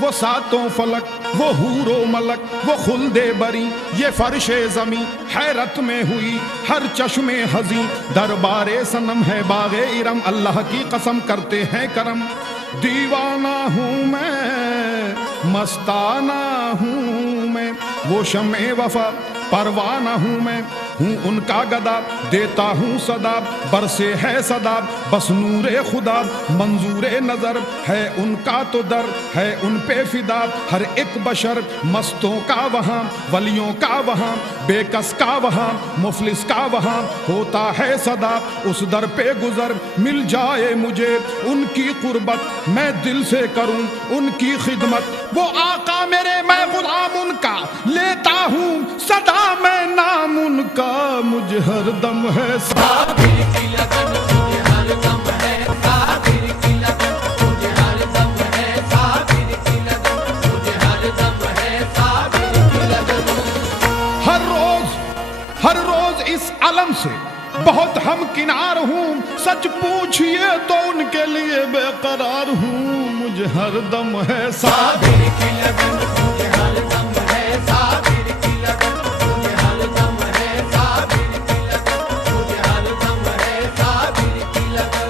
वो सातों फलक, वो हूरो मलक, वो खुल्दे बरी, ये फर्शे जमी हैरत में हुई हर चश्मे हजी, दरबारे सनम है बागे इरम, अल्लाह की कसम करते हैं करम। दीवाना हूँ मैं, मस्ताना हूँ मैं, वो शमे वफा परवाना हूँ मैं, हूँ उनका गदा देता हूँ सदा, बरसे है सदा बस नूरे खुदा, मंजूरे नजर है उनका तो दर है उन पे फिदा, हर एक बशर मस्तों का वहाँ, वलियों का वहाँ, बेकस का वहाँ, मुफलिस का वहाँ, होता है सदा उस दर पे गुजर, मिल जाए मुझे उनकी कुर्बत, मैं दिल से करूँ उनकी खिदमत, वो आका मेरे मैं गुलाम उनका, लेता हूँ सदा मैं नाम उनका, मुझे हर दम है साबिर की लगन, मुझे हर दम है साबिर की लगन, मुझे हर दम है साबिर की लगन, मुझे हर दम है साबिर की लगन। हर रोज इस अलम से बहुत हम किनार हूँ, सच पूछिए तो उनके लिए बेकरार हूँ, मुझे हर दम है साबिर की लगन, मुझे हर दम है साबिर की लगन, मुझे हर दम है साबिर की लगन, मुझे हर दम है साबिर की लगन।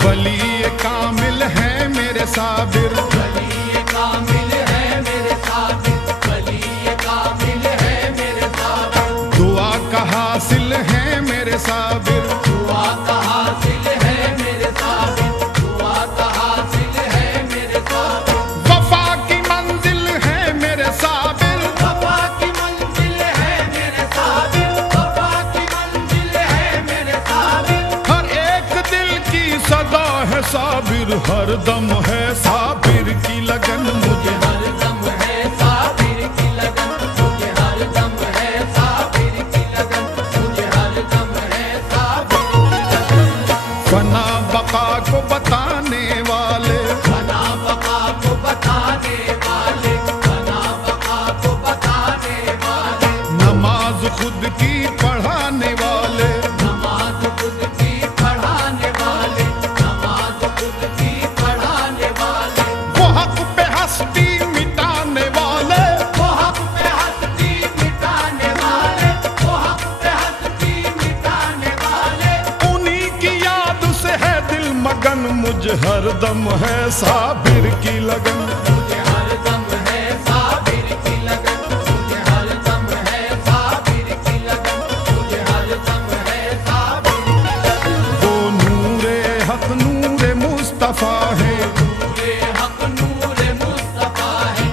वली कामिल है मेरे साबिर, वली कामिल है मेरे साबिर, वली कामिल है मेरे साबिर, दुआ का हासिल है मेरे साबिर, दुआ का हासिल है मेरे साबिर, दुआ का हासिल है मेरे साबिर, वफा की मंजिल है मेरे साबिर, वफा की मंजिल है मेरे साबिर, वफा की मंजिल है मेरे साबिर, हर एक दिल की सदा है साबिर, हर दम है साबिर की लगन, मुझे हर दम है साबिर की लगन, मुझे हर दम है साबिर की लगन, मुझे हर दम है साबिर की लगन। फना बका को बताने वाले, बना बका को बताने वाले, बना बका को बताने वाले, नमाज खुद की पढ़ाने वाले, नमाज खुद की पढ़ाने वाले, नमाज खुद की पढ़ाने वाले, वो हक पे हस्ती मिटाने वाले, वो हक पे हस्ती मिटाने वाले, वो हक पे हस्ती मिटाने वाले, उन्हीं की याद से है दिल मगन, मुझे हर दम है साबिर की लगन, मुझे हर दम है साबिर की लगन, मुझे हर दम है साबिर की लगन, मुझे हर दम है साबिर की लगन। वो नूरे हक नूरे मुस्तफा है, नूरे हक नूरे मुस्तफा है,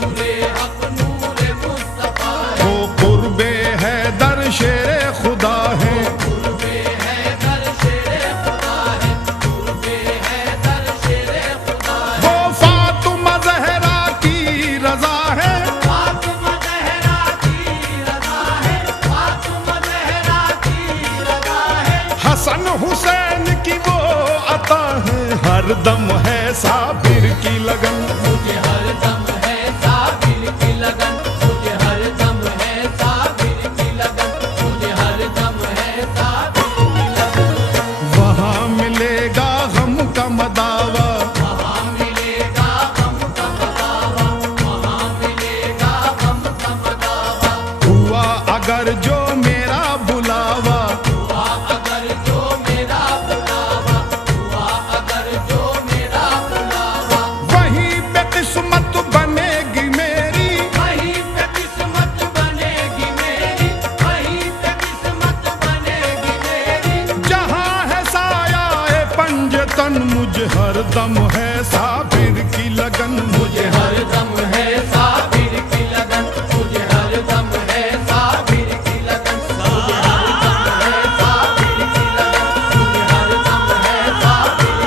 नूरे हक नूरे मुस्तफा है, वो कुर्बे है दर शेरे खुदा है, कुर्बे है दर शेरे खुदा है, कुर्बे है दर शेरे खुदा है, वो फातिमा ज़हरा की रजा है, फातिमा ज़हरा की रज़ा है, फातिमा ज़हरा की रज़ा है, हसन हुसैन की वो अता है, हर दम है साबिर की लगन, मुझे हर दम है साबिर की लगन, मुझे हर दम है साबिर की लगन, मुझे हर दम है साबिर की लगन। वहाँ मिलेगा गम का मदावा, वहाँ मिलेगा गम का मदावा, वहाँ मिलेगा गम का मदावा, हुआ अगर जो मेरा बुलावा, हुआ अगर जो मेरा बुलावा, हुआ अगर जो मेरा बुलावा, वहीं पे किस्मत बनेगी मेरी, वहीं पे किस्मत बनेगी मेरी, वहीं पे किस्मत बनेगी मेरी, जहाँ है साया ए पंजतन, मुझे हर दम है साबिर की लगन, मुझे हर दम है साबिर की लगन, मुझे हर दम है साबिर की लगन, मुझे हर दम है साबिर की लगन, मुझे हर दम है साबिर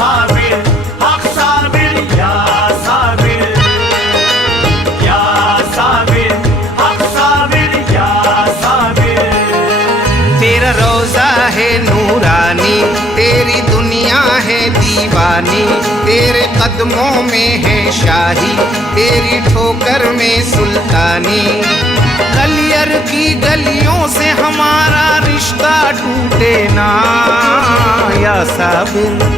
साबिर हक साबिर या साबिर या साबिर हक साबिर या साबिर। तेरा रोजा है नूरानी, तेरी दुनिया है दीवानी, तेरे कदमों में है शाही, तेरी ठोकर में सुल्तानी। गलियर की गलियों से हमारा रिश्ता टूटे ना, या साबिर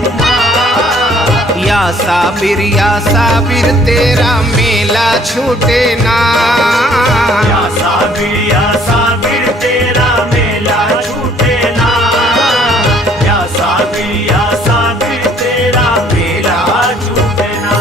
या साबिर या साबिर तेरा मेला छूटे ना, या साबिर तेरा मेला छूटे ना, या साबिर तेरा मेला छूटे ना।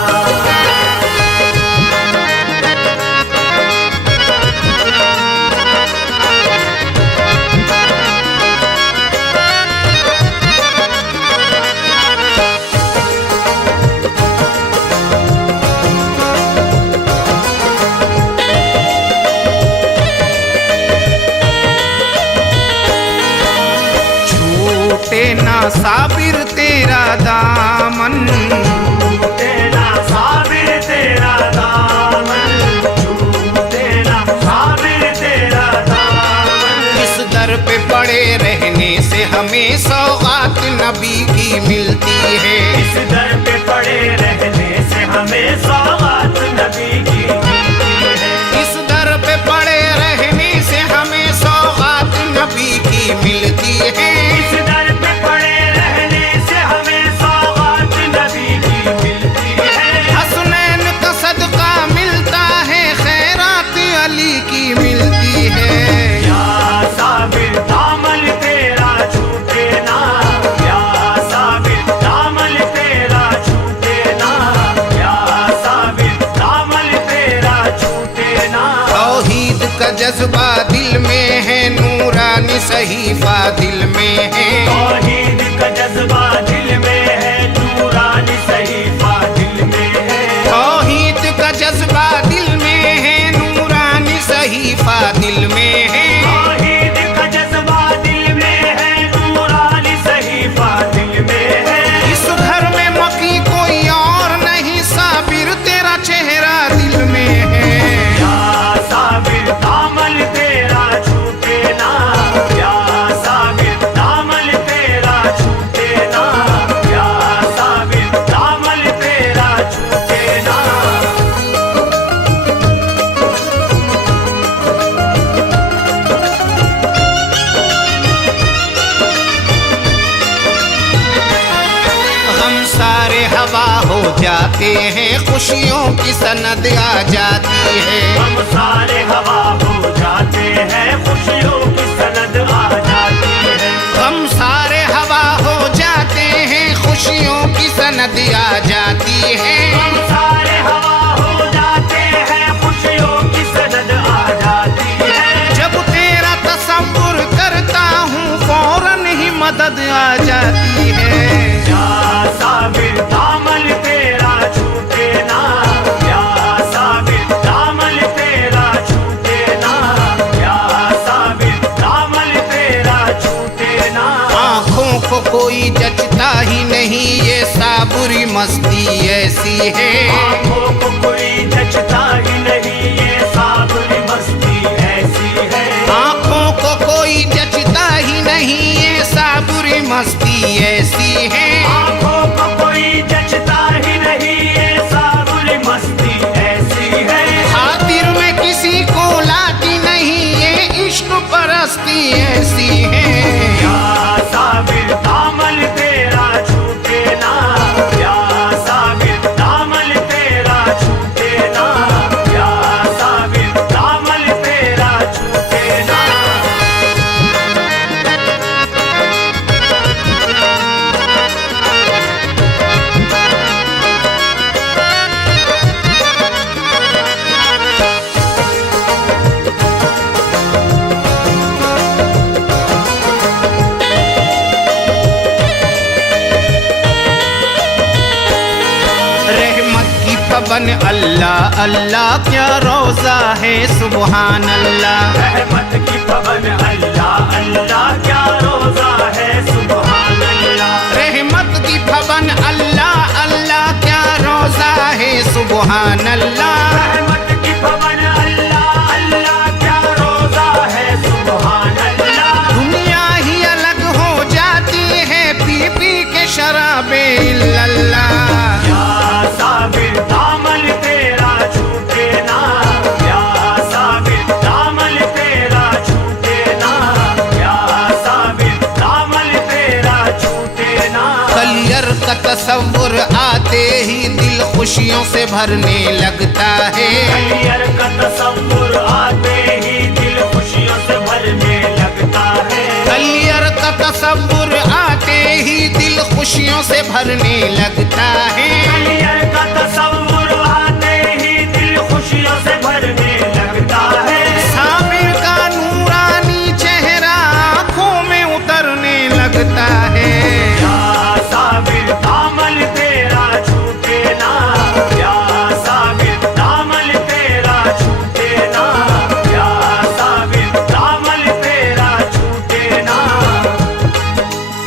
छूटे ना साबिर तेरा दामन, छूटे ना साबिर तेरा दामन, छूटे ना साबिर तेरा दामन। इस दर पे पड़े रहने से हमें सौगात नबी की मिलती है, इस दर पे पड़े रहने से हमें सौगात नबी की मिलती है, इस दर पे पड़े रहने से हमें सौगात नबी की मिलती है। इस दर पे पड़े रहने से हमें सौगात नबी की मिलती है। हसनैन का सदका मिलता है, खैरात अली की मिलती है। या साबिर दामन तेरा छूटे ना, या साबिर दामन तेरा छूटे ना, या साबिर दामन तेरा छूटे ना। तौहीद का जज्बा दिल में है, नूरानी सहीफा दिल में है। तौहीद का जज्बा दिल में है, नूरानी सहीफा दिल में है। तौहीद का जज्बा दिल में है, नूरानी सहीफा दिल में है। तौहीद का जज्बा दिल में है, नूरानी सहीफा दिल में है। इस घर में मकी कोई और नहीं, साबिर तेरा चेहरा दिल में है। या साबिर दामन तेरा छूटे ना, या साबिर दामन तेरा छूटे ना, या साबिर दामन तेरा छूटे ना। हम सारे हवा हो जाते हैं, खुशियों की सनद आ जाती है। हम सारे हवा हो जाते हैं, खुशियों की सनद आ जाती है। हम सारे हवा हो जाते हैं, खुशियों की सनद आ जाती है। हम सारे हवा हो जाते हैं, खुशियों की सनद आ जाती है। जब तेरा तसव्वुर करता हूँ, फौरन ही मदद आ जाती है। या साबिर दामन तेरा छूटे ना, या साबिर दामन तेरा छूटे ना, या साबिर दामन तेरा छूटे ना। आँखों को कोई जचता ही नहीं, ये साबुरी मस्ती ऐसी है। आँखों को कोई जचता ही नहीं, ये साबुरी मस्ती ऐसी है। आँखों को कोई जचता ही नहीं, ये साबुरी मस्ती ऐसी है। आँखों को कोई जचता ही नहीं, ये साबुरी मस्ती ऐसी है। खातिर में किसी को लाती नहीं, ये इश्क परस्ती ऐसी है। या साबिर दामन तेरा छूटे ना, या साबिर दामन तेरा छूटे ना, या साबिर दामन तेरा छूटे ना। बन अल्लाह अल्लाह क्या रोज़ा है सुबहान अल्लाह। रहमत की पवन अल्लाह अल्लाह क्या रोज़ा है सुबहान अल्लाह। रहमत की पवन अल्लाह तसव्वुर आते ही दिल खुशियों से भरने लगता है। क्लियर का तसव्वुर आते ही दिल खुशियों से भरने लगता है। क्लियर का तसव्वुर आते ही दिल खुशियों से भरने लगता है। क्लियर का तसव्वुर आते ही दिल खुशियों से भरने लगता है। साबिर का नूरानी चेहरा आँखों में उतरने लगता है। या साबिर दामन तेरा छूटे ना, या साबिर दामन तेरा छूटे ना, या साबिर दामन तेरा छूटे ना।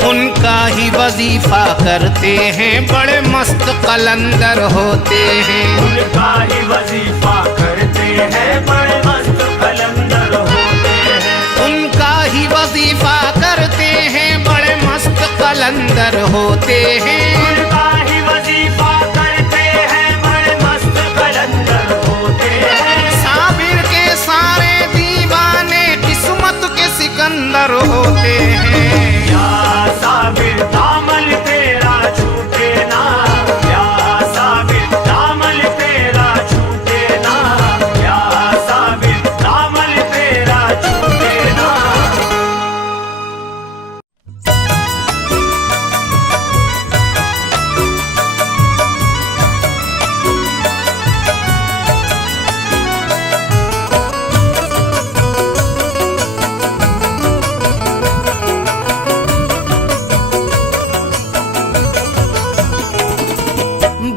उनका ही वजीफा करते हैं, बड़े मस्त कलंदर होते हैं। उनका ही वजीफा करते हैं, बड़े मस्त कलंदर होते हैं। उनका ही वजीफा करते हैं, बड़े मस्त कलंदर होते हैं। उनका ही वजीफा करते हैं, बड़े मस्त कलंदर होते हैं। साबिर के सारे दीवाने किस्मत के सिकंदर होते हैं। या साबिर दामन तेरा छूटे ना, या साबिर दामन तेरा छूटे ना, या साबिर दामन तेरा छूटे ना।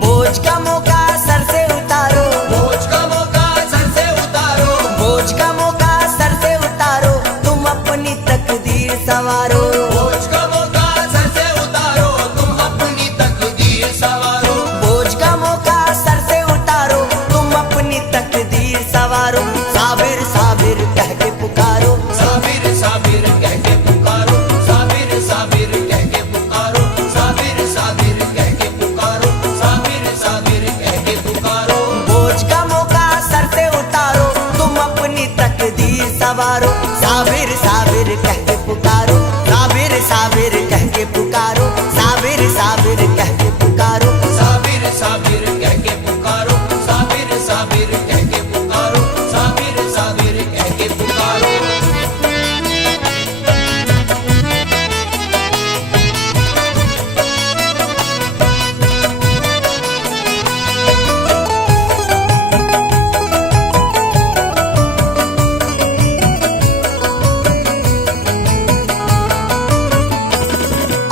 बोझ का मौका सर से उतारो, बोझ का मौका सर से उतारो, बोझ का मौका सर से उतारो, तुम अपनी तकदीर संवारो। बोझ का मौका सर से उतारो, तुम अपनी तकदीर संवारो। बोझ का मौका सर से उतारो, तुम अपनी तकदीर संवारो। साबिर साबिर कह के पुकारो, साबिर साबिर कह के पुकारो, साबिर साबिर कह के पुकारो, साबिर साबिर कह के पुकारो, साबिर साबिर कह के पुकारो। बोझ का मौका सर से उतारो, तुम अपनी तकदीर संवारो। साबिर साबिर कह के पुकारो, साबिर साबिर कह के पुकारो, साबिर साबिर कह के पुकारो। साबिर साबिर कह के पुकारो, साबिर साबिर कह के पुकारो, साबिर साबिर कह के पुकारो।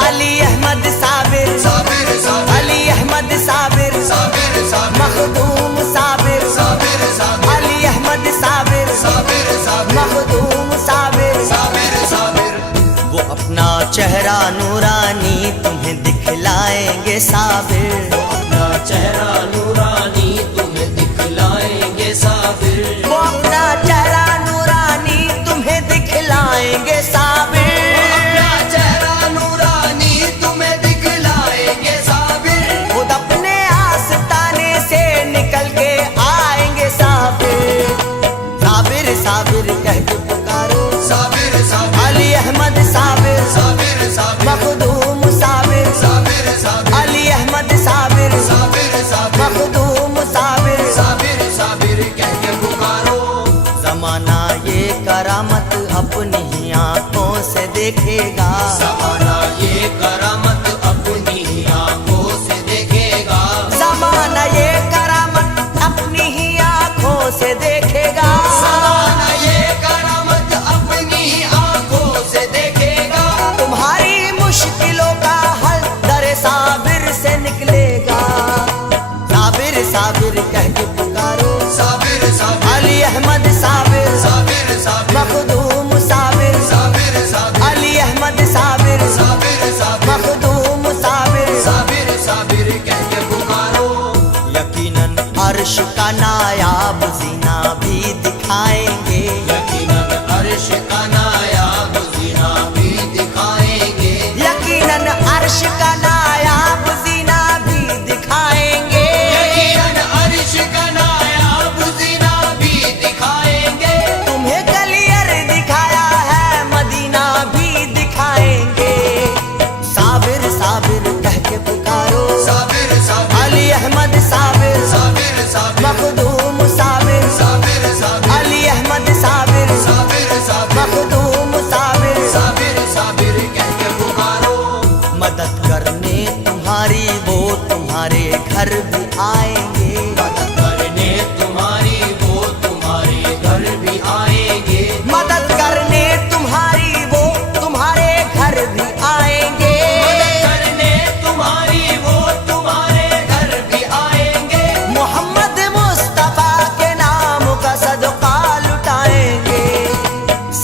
अली अहमद साबिर, साबिर साबिर अली अहमद साबिर, साबिर साबिर मखदूम साबिर, साबिर साबिर अली अहमद साबिर, साबिर साबिर मखदूम साबिर। साबिर साबिर वो अपना चेहरा नूरानी तुम्हें दिखलाएंगे साबिर। अपना चेहरा नूरानी तुम्हें दिखलाएंगे साबिर। वो अपना चेहरा नूरानी तुम्हें दिखलाएंगे साबिर। अपना चेहरा नूरानी तुम्हें दिखलाएंगे साबिर। खुद अपने आस्ताने से निकल के आएंगे साबिर। साबिर साबिर कह के पुकारो, साबिर साबिर अली अहमद साबिर, साबिर साबिर मखदूम साबिर, साबिर साबिर अली अहमद साबिर, साबिर साबिर मखदूम साबिर। साबिर साबिर कह के पुकारो। जमाना ये करामत अपनी ही आंखों से देखेगा। ज़माना ये करामत अपनी ही आंखों से देखेगा। जमाना ये करामत अपनी ही आंखों से देखेगा। ज़माना ये करामत अपनी ही आंखों से देखेगा। तुम्हारी मुश्किलों का हल दर साबिर से निकलेगा। साबिर साबिर कह के पुकारो, साबिर साबिर अली अहमद साबिर, साबिर साबिर मखदूम साबिर, साबिर साबिर अली अहमद साबिर, साबिर साबिर मखदूम साबिर। साबिर साबिर कह के पुकारो। यकीनन अर्श का नायाब जीना भी दिखाएंगे। यकीनन अर्श का नायाब जीना भी दिखाएंगे। यकीनन अर्श का नायाब जीना भी तुम्हारी वो तुम्हारे घर भी आएंगे। मदद करने तुम्हारी वो तुम्हारे घर भी आएंगे। मदद करने तुम्हारी वो तुम्हारे घर भी आएंगे। मदद करने तुम्हारी वो तुम्हारे घर भी आएंगे। मोहम्मद मुस्तफा के नाम का सदका लुटाएंगे।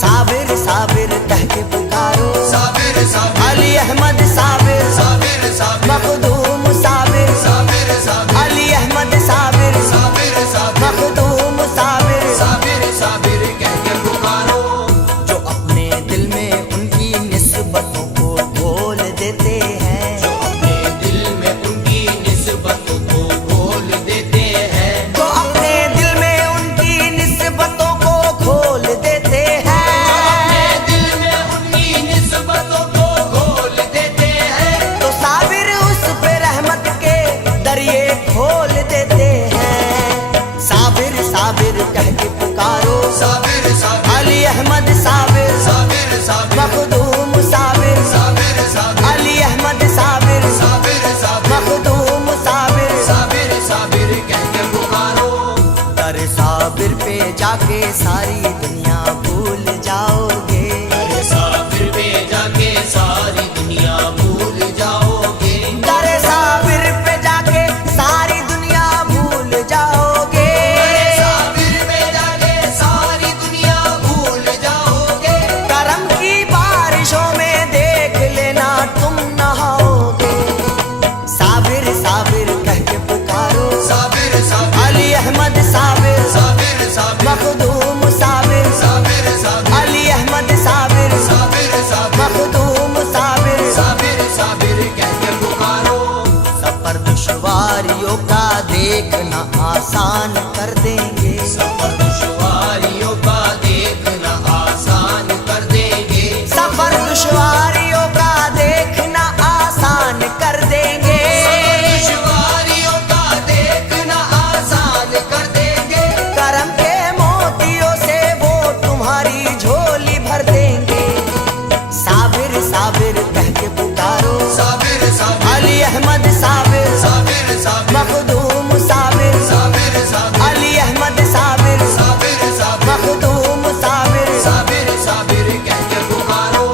साबिर साबिर कह के पुकारो, साबिर साबिर अली अहमद साबिर, साबिर साबिर मखदूम साबिर, साबिर साबिर अली अहमद साबिर, साबिर साबिर मखदूम साबिर। साबिर साबिर कह के पुकारो। जो अपने दिल में उनकी निस्बतों को खोल देते हैं। जो अपने दिल में उनकी निस्बतों को खोल देते हैं। जो अपने दिल में उनकी निस्बतों को खोल देते हैं। अपने दिल में उनकी निस्बतों को खोल देते हैं। तो साबिर उस पे रहमत के दरिए खोल देते हैं। साबिर साबिर कह के पुकारो, साबिर साबिर अली अहमद साबिर, साबिर साबिर मखदूम साबिर, साबिर साबिर अली अहमद साबिर, साबिर साबिर मखदूम साबिर। साबिर साबिर कह के पुकारो। दर साबिर पे जाके सारी दुनिया भूल जाओगे। अरे साबिर पे जाके सारी दुनिया भूल जाओगे। दर साबिर पे जाके सारी दुनिया भूल जाओगे। अरे साबिर पे जाके सारी दुनिया भूल जाओगे। करम की बारिशों में देख लेना तुम नहाओगे। साबिर साबिर कह के पुकारो, साबिर साबिर अली अहमद साबिर, साबिर साबिर मखदूम साबिर, साबिर साबिर अली अहमद साबिर, साबिर साबिर मखदूम साबिर। साबिर साबिर कह के पुकारो। सफर दुश्वारियों का देखना आसान कर देंगे। सफर दुश्वारियों का देखना आसान कर देंगे। सफर दुश्वारियों का देखना आसान कर देंगे। सफर दुश्वारियों का देखना आसान कर देंगे। करम के मोतियों से वो तुम्हारी झोली भर देंगे। साबिर साबिर कह के पुकारो, साबिर साबिर अली अहमद साबिर, साबिर साबिर मखदूम साबिर, साबिर साबिर अली अहमद साबिर, साबिर साबिर मखदूम साबिर। साबिर साबिर कह के पुकारो।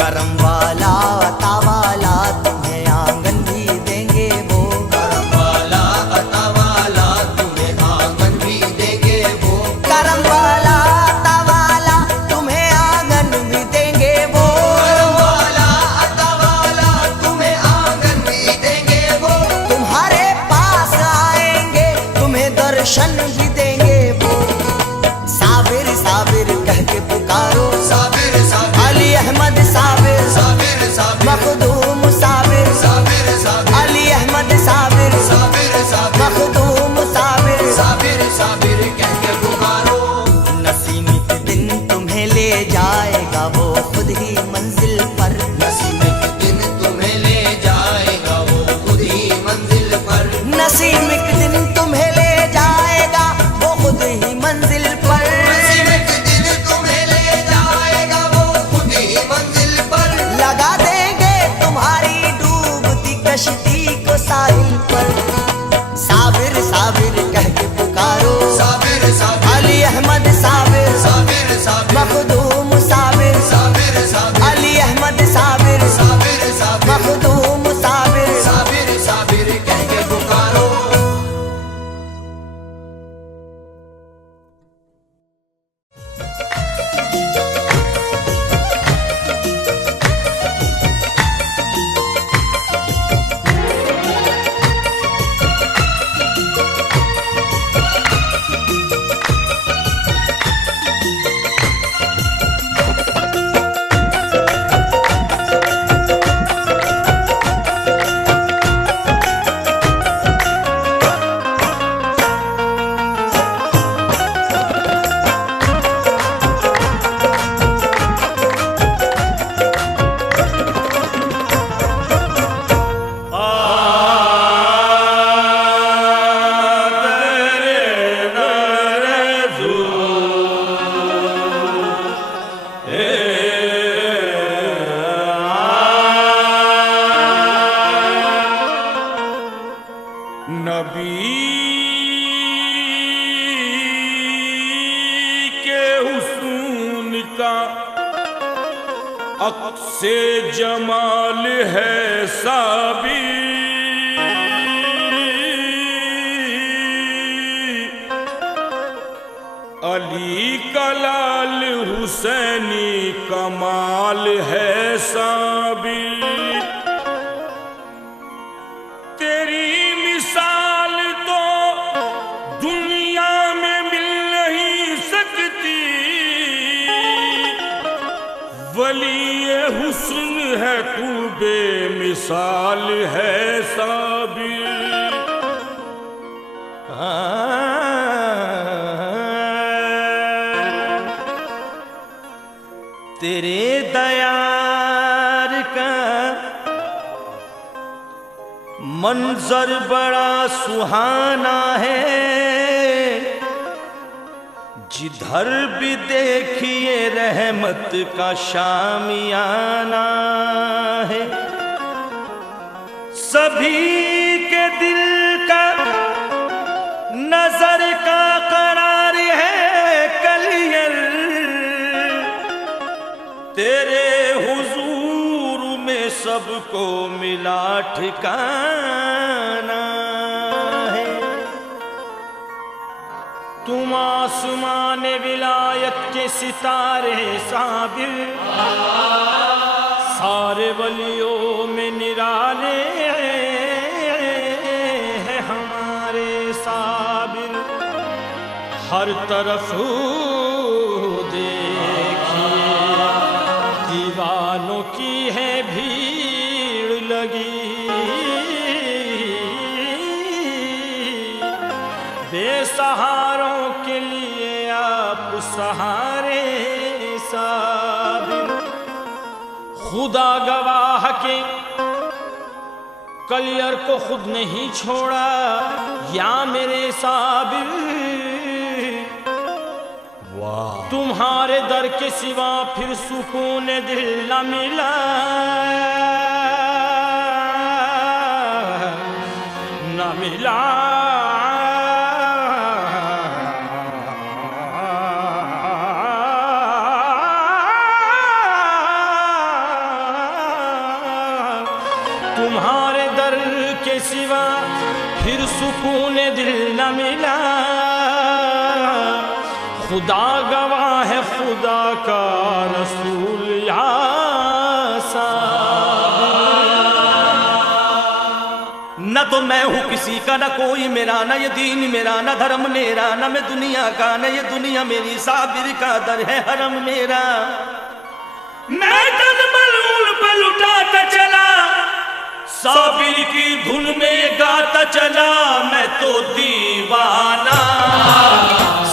करम वाला अता वाला तुम्हें आंगन भी देंगे वो। करम वाला अता वाला तुम्हें आंगन भी देंगे वो। करम वाला अता वाला तुम्हें आंगन भी देंगे वो। करम वाला अता वाला तुम्हें आंगन भी देंगे वो। तुम्हारे पास आएंगे तुम्हें दर्शन भी देंगे वो। साबिर साबिर कह के पुकारो, साबिर साबिर अली अहमद साबिर, साबिर साबिर मखदूम साबिर, साबिर साबिर अली अहमद साबिर, साबिर साबिर मखदूम साबिर। साबिर साबिर कह के पुकारो। नसीमी के दिन तुम्हें ले जाएगा वो खुद ही मंजिल पर। नसीब के दिन तुम्हें ले जाएगा वो खुद ही मंजिल पर। नसीम के दिन तुम्हें ले जाएगा वो खुद ही मंजिल पर। नसीब के दिन तुम्हें ले जाएगा वो खुद ही मंजिल पर। लगा देंगे तुम्हारी डूबती कश्ती को साहिल पर। साबिर साबिर कह के पुकारो, साबिर साबिर अली अहमद साबिर, साबिर साबिर मखदूम साबिर, साबिर साबिर अली अहमद साबिर, साबिर साबिर मखदूम साबिर। साबिर साबिर कह के पुकारो। नबी के हुस्न का अक्से जमाल है साबी, अली का लाल हुसैनी कमाल है साबी। तेरी मिसाल तो दुनिया में मिल नहीं सकती, वली हुस्न है तू बेमिसाल है साबी। तेरे दयार का मंजर बड़ा सुहाना है, जिधर भी देखिए रहमत का शामियाना है। सभी के दिल का नजर का करार है कलियर, तेरे हुजूर में सबको मिला ठिकाना है। तुम आसमान विलायत के सितारे साबिर, सारे वलियों में निराले हैं हमारे साबिर। हर तरफ देखिए दीवानों की है भीड़ लगी, बेसहारों के लिए आप सहारे साबिर। खुदा गवाह के कलियर को खुद नहीं छोड़ा या मेरे साबिर, तुम्हारे दर के सिवा फिर सुकून दिल न मिला, न मिला। तुम्हारे दर के सिवा फिर सुकून दिल न मिला, खुदा गवाह है खुदा का रसूल या न तो मैं हूँ किसी का, न कोई मेरा, न ये दीन मेरा, न धर्म मेरा, न मैं दुनिया का, न ये दुनिया मेरी। साबिर का दर है हरम मेरा। मैं तन मलूल पे लुटाता चला, साबिर की धुन में गाता चला, मैं तो दीवाना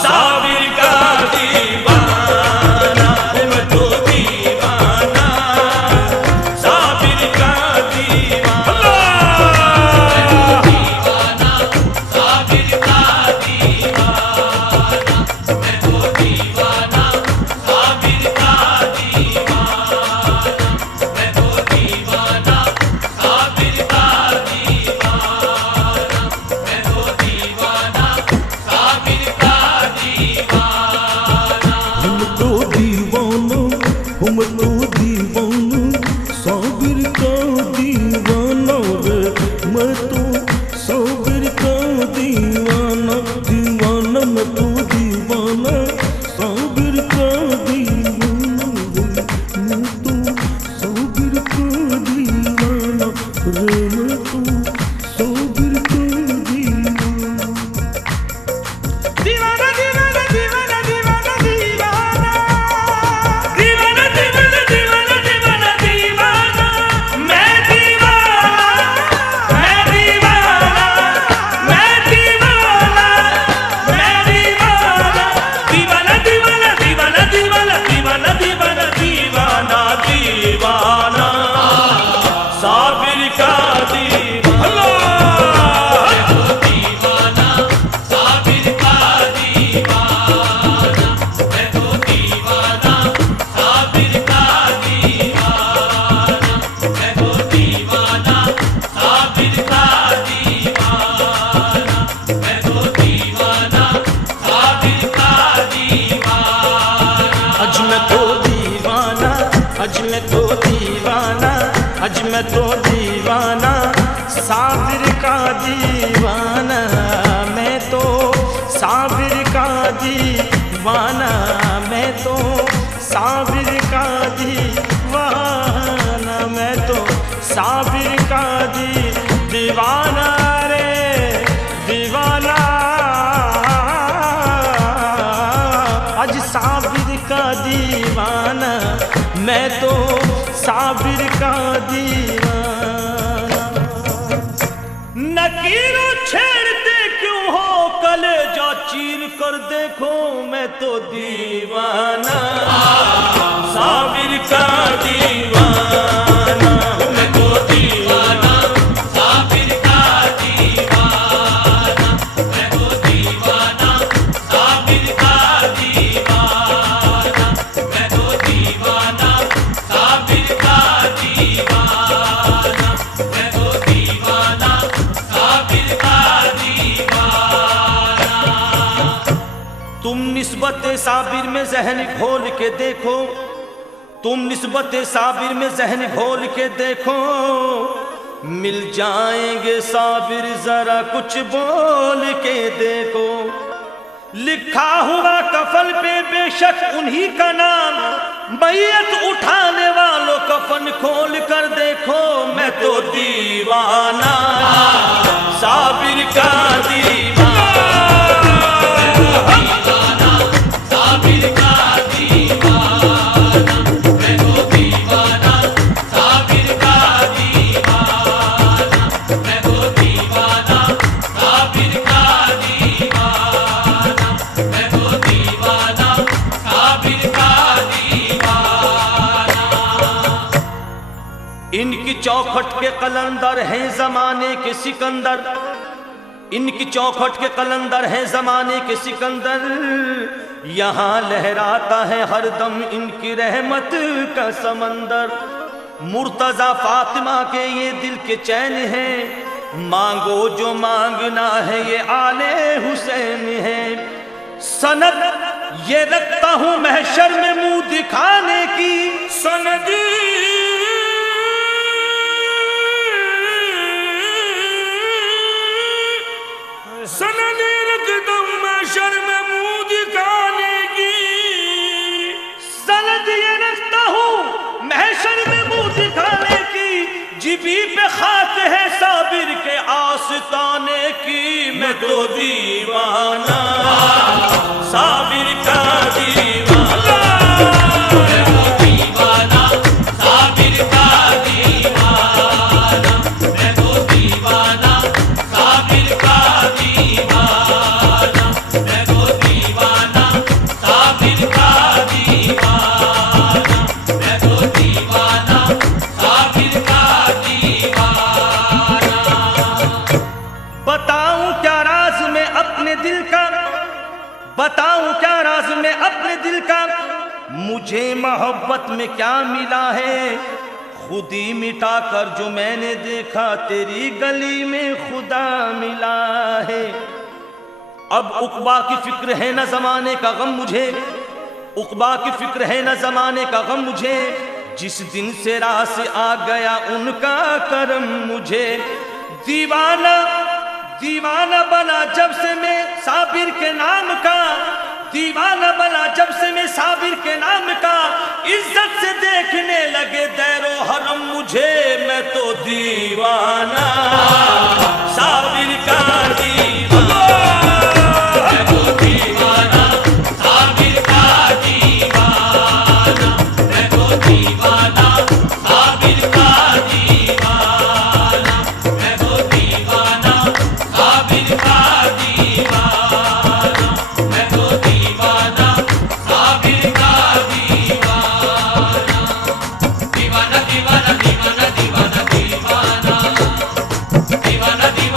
साबिर का दीवाना, मैं तो दीवाना साबिर का दीवाना, साबिर का दीवाना, मैं तो दीवाना साबिर का दीवाना, मैं तो दीवाना साबिर का दीवाना। मैं तो दीवाना साबिर का दीवाना, मैं तो साबिर का दीवाना, मैं तो साबिर का दीवाना, मैं तो साबिर का दीवाना रे दीवाना। आज साबिर का दीवाना, मैं तो साबिर का दीवाना। नकीरों छेड़ते क्यों हो, कलेजा चीर कर देखो, मैं तो दीवाना साबिर का दीवाना, मैं तो दीवाना साबिर का दीवाना, मैं तो दीवाना साबिर का दीवाना, मैं तो दीवाना साबिर का दीवाना, मैं तो दीवाना साबिर का दीवाना। तुम निस्बत साबिर में जहन खोल के देखो, तुम निस्बत साबिर में जहन खोल के देखो, मिल जाएंगे साबिर जरा कुछ बोल के देखो। लिखा हुआ कफन पे बेशक उन्हीं का नाम, मैयत उठाने वालों कफन खोल कर देखो, मैं तो दीवाना साबिर का दीवाना, साबिर का दीवाना, मैं तो दीवाना साबिर का दीवाना, मैं तो दीवाना साबिर का दीवाना, मैं तो दीवाना साबिर का दीवाना। इनकी चौखट के कलंदर हैं जमाने के सिकंदर, इनकी चौखट के कलंदर हैं जमाने के सिकंदर, यहाँ लहराता है हरदम इनकी रहमत का समंदर। मुर्तजा फातिमा के ये दिल के चैन हैं, मांगो जो मांगना है ये आले हुसैन है। सनद ये रखता हूँ महशर में मुंह दिखाने की, सनद सनद रखता हूँ महशर में मुंह दिखाने की, सनद ये रखता हूँ महशर में मुंह दिखाने की। जिबी पे खाक है साबिर के आस्ताने की, मैं तो दीवाना साबिर का दीवाना, मैं तो दीवाना साबिर का दीवाना, मैं तो दीवाना साबिर का दीवाना, मैं तो दीवाना साबिर का दीवाना, मैं तो दीवाना साबिर का दीवाना। बताऊं क्या राज में अपने दिल का, बताऊं क्या राज में अपने दिल का, मुझे मोहब्बत में क्या मिला है, खुद ही मिटा कर जो मैंने देखा तेरी गली में खुदा मिला है। अब उकबा की फिक्र है न जमाने का गम मुझे, उकबा की फिक्र है न जमाने का गम मुझे, जिस दिन से राह से आ गया उनका करम मुझे। दीवाना दीवाना बना जब से मैं साबिर के नाम का, दीवाना बना जब से मैं साबिर के नाम का, इज्जत से देखने लगे दैरो हरम मुझे, मैं तो दीवाना साबिर का दीवाना, मैं तो दीवाना साबिर का दीवाना, मैं तो दीवाना साबिर का दीवाना, मैं तो दीवाना साबिर का दीवाना, मैं तो दीवाना साबिर का दीवाना। दीवाना दीवाना दीवाना दीवाना दीवाना, दीवाना दीवाना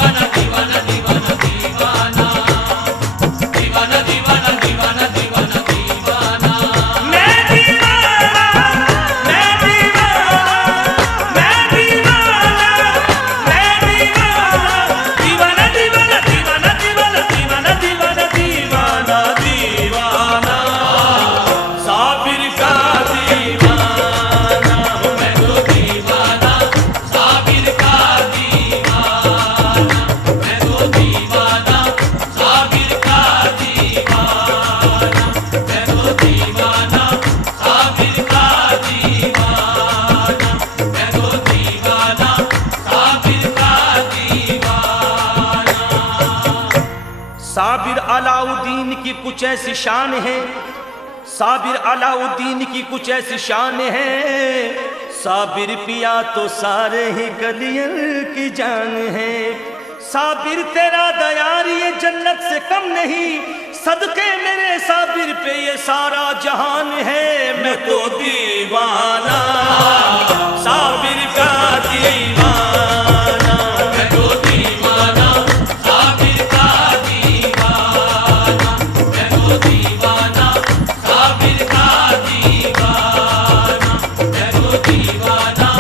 साबिर अलाउद्दीन की कुछ ऐसी शान है, साबिर अलाउद्दीन की कुछ ऐसी शान है, साबिर पिया तो सारे ही गलियर की जान है। साबिर तेरा दयार ये जन्नत से कम नहीं, सदके मेरे साबिर पे ये सारा जहान है। मैं तो दीवाना साबिर का दीवाना, मैं तो दीवाना साबिर का दीवाना, मैं तो दीवाना साबिर का दीवाना, मैं तो दीवाना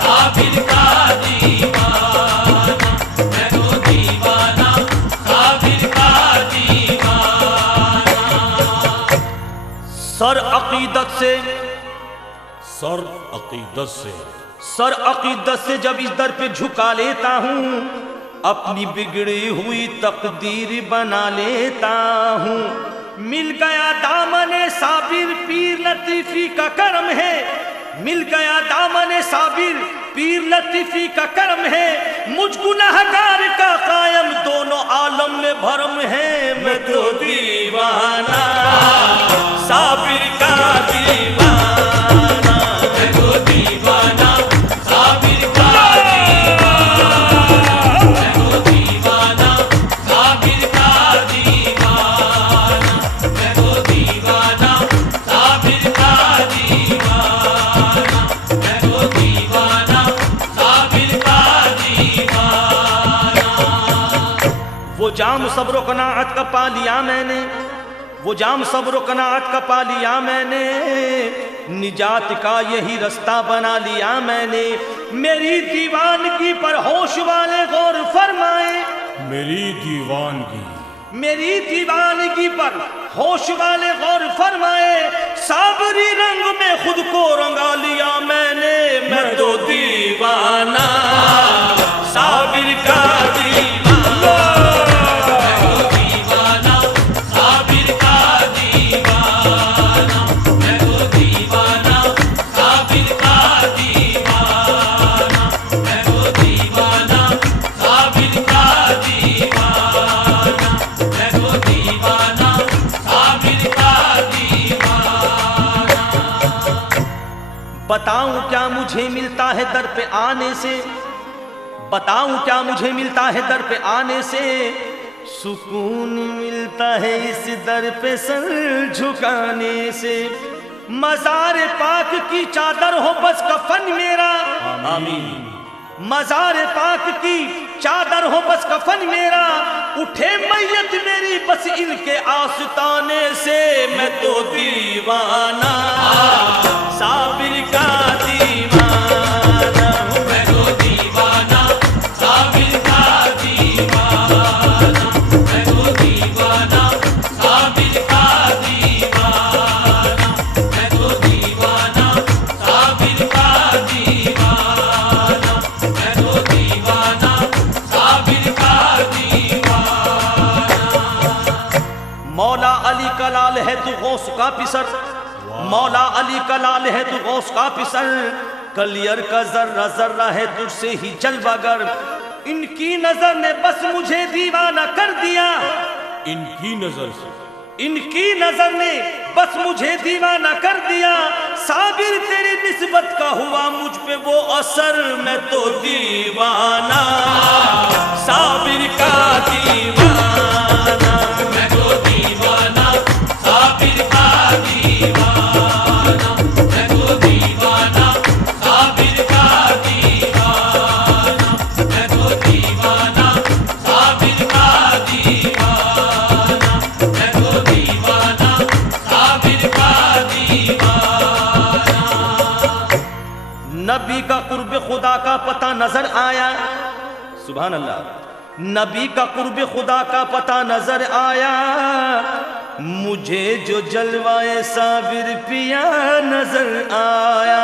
साबिर का दीवाना, मैं तो दीवाना साबिर का दीवाना। सर अकीदत से, सर अकीदत से, सर अकीदत से जब इस दर पे झुका लेता हूँ, अपनी बिगड़ी हुई तकदीर बना लेता हूँ। मिल गया दामने साबिर पीर लतीफी का करम है, मिल गया दामने साबिर पीर लतीफी का करम है। मुझ गुनहगार का कायम दोनों आलम में भरम है। मैं तो दीवाना साबिर का दीवाना, मैं तो दीवाना साबिर का दीवाना, मैं तो दीवाना साबिर का दीवाना, मैं तो दीवाना साबिर का दीवाना, मैं तो दीवाना साबिर का दीवाना। वो जाम सब्र कनाअत का पा लिया मैंने, वो जाम सब्र कनाअत का पा लिया मैंने, निजात का यही रास्ता बना लिया मैंने। मेरी दीवानगी पर होश वाले गौर फरमाए, मेरी दीवानगी, मेरी दीवानगी पर होश वाले गौर फरमाए। साबरी रंग में खुद को रंगा लिया मैंने। मैं तो दीवाना साबिर का दीवाना, मैं तो दीवाना साबिर का दीवाना, मैं तो दीवाना साबिर का दीवाना, मैं तो दीवाना साबिर का दीवाना, मैं तो दीवाना साबिर का दीवाना। बताऊं क्या मुझे मिलता है दर पे आने से, बताऊं क्या मुझे मिलता है दर पे आने से। सुकून मिलता है इस दर पे सर झुकाने से। मज़ार पाक की चादर हो बस कफन मेरा, आमीन। मज़ार पाक की चादर हो बस कफन मेरा, उठे मैयत मेरी बस इनके आस्ताने से। मैं तो दीवाना साबिर का दीवाना, मैं तो दीवाना साबिर का दीवाना, मैं तो दीवाना साबिर का दीवाना, मैं तो दीवाना साबिर का दीवाना, मैं तो दीवाना साबिर का दीवाना। मौला अली का लाल है तू गौस का पिसर, मौला अली का लाल है तू गौस का पिसर। कलियर का जर्रा जर्रा है तुझसे ही जलवागर। इनकी नजर ने बस मुझे दीवाना कर दिया, इनकी नजर से, इनकी नजर ने बस मुझे दीवाना कर दिया। साबिर तेरी निस्बत का हुआ मुझ पे वो असर। मैं तो दीवाना साबिर का दीवाना, मैं तो दीवाना साबिर का दीवाना, मैं तो दीवाना साबिर का दीवाना, मैं तो दीवाना साबिर का दीवाना, मैं तो दीवाना साबिर का दीवाना। नबी का कुर्ब खुदा का पता नजर आया, सुभान अल्लाह। नबी का कुर्ब खुदा का पता नजर आया, मुझे जो जलवाए साबिर पिया नजर आया।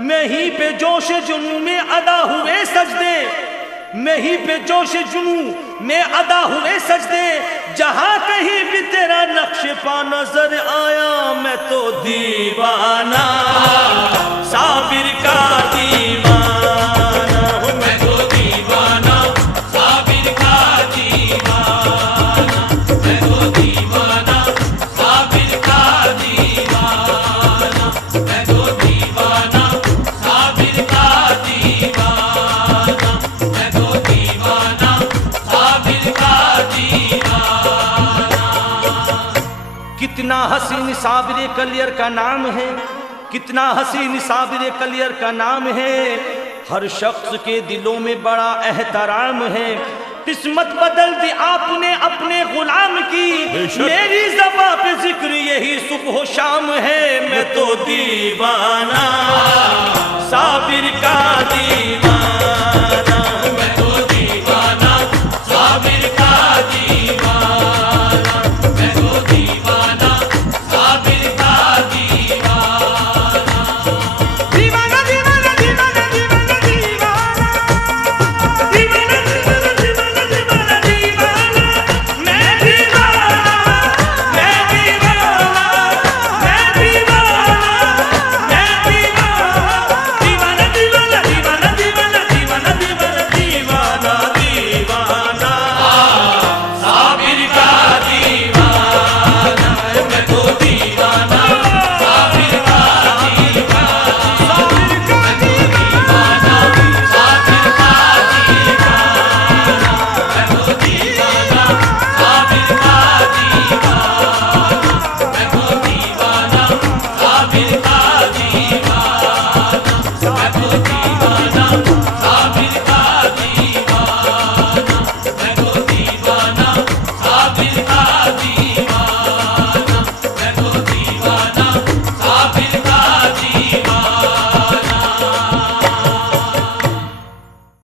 मैं ही पे जोश जुनू में अदा हुए सजदे, मैं ही पे जोश जुनू में अदा हुए सजदे। जहां कहीं भी तेरा नक्श पा नजर आया। मैं तो दीवाना साबिर का दीवाना, मैं तो दीवाना साबिर का दीवाना, कितना हसीन साबिर कलियर का नाम है, कितना हसीन साबिर कलियर का नाम है। हर शख्स के दिलों में बड़ा एहतराम है। किस्मत बदल दी आपने अपने गुलाम की, मेरी ज़बां पे जिक्र यही सुबह शाम है। मैं तो दीवाना साबिर का दीवाना।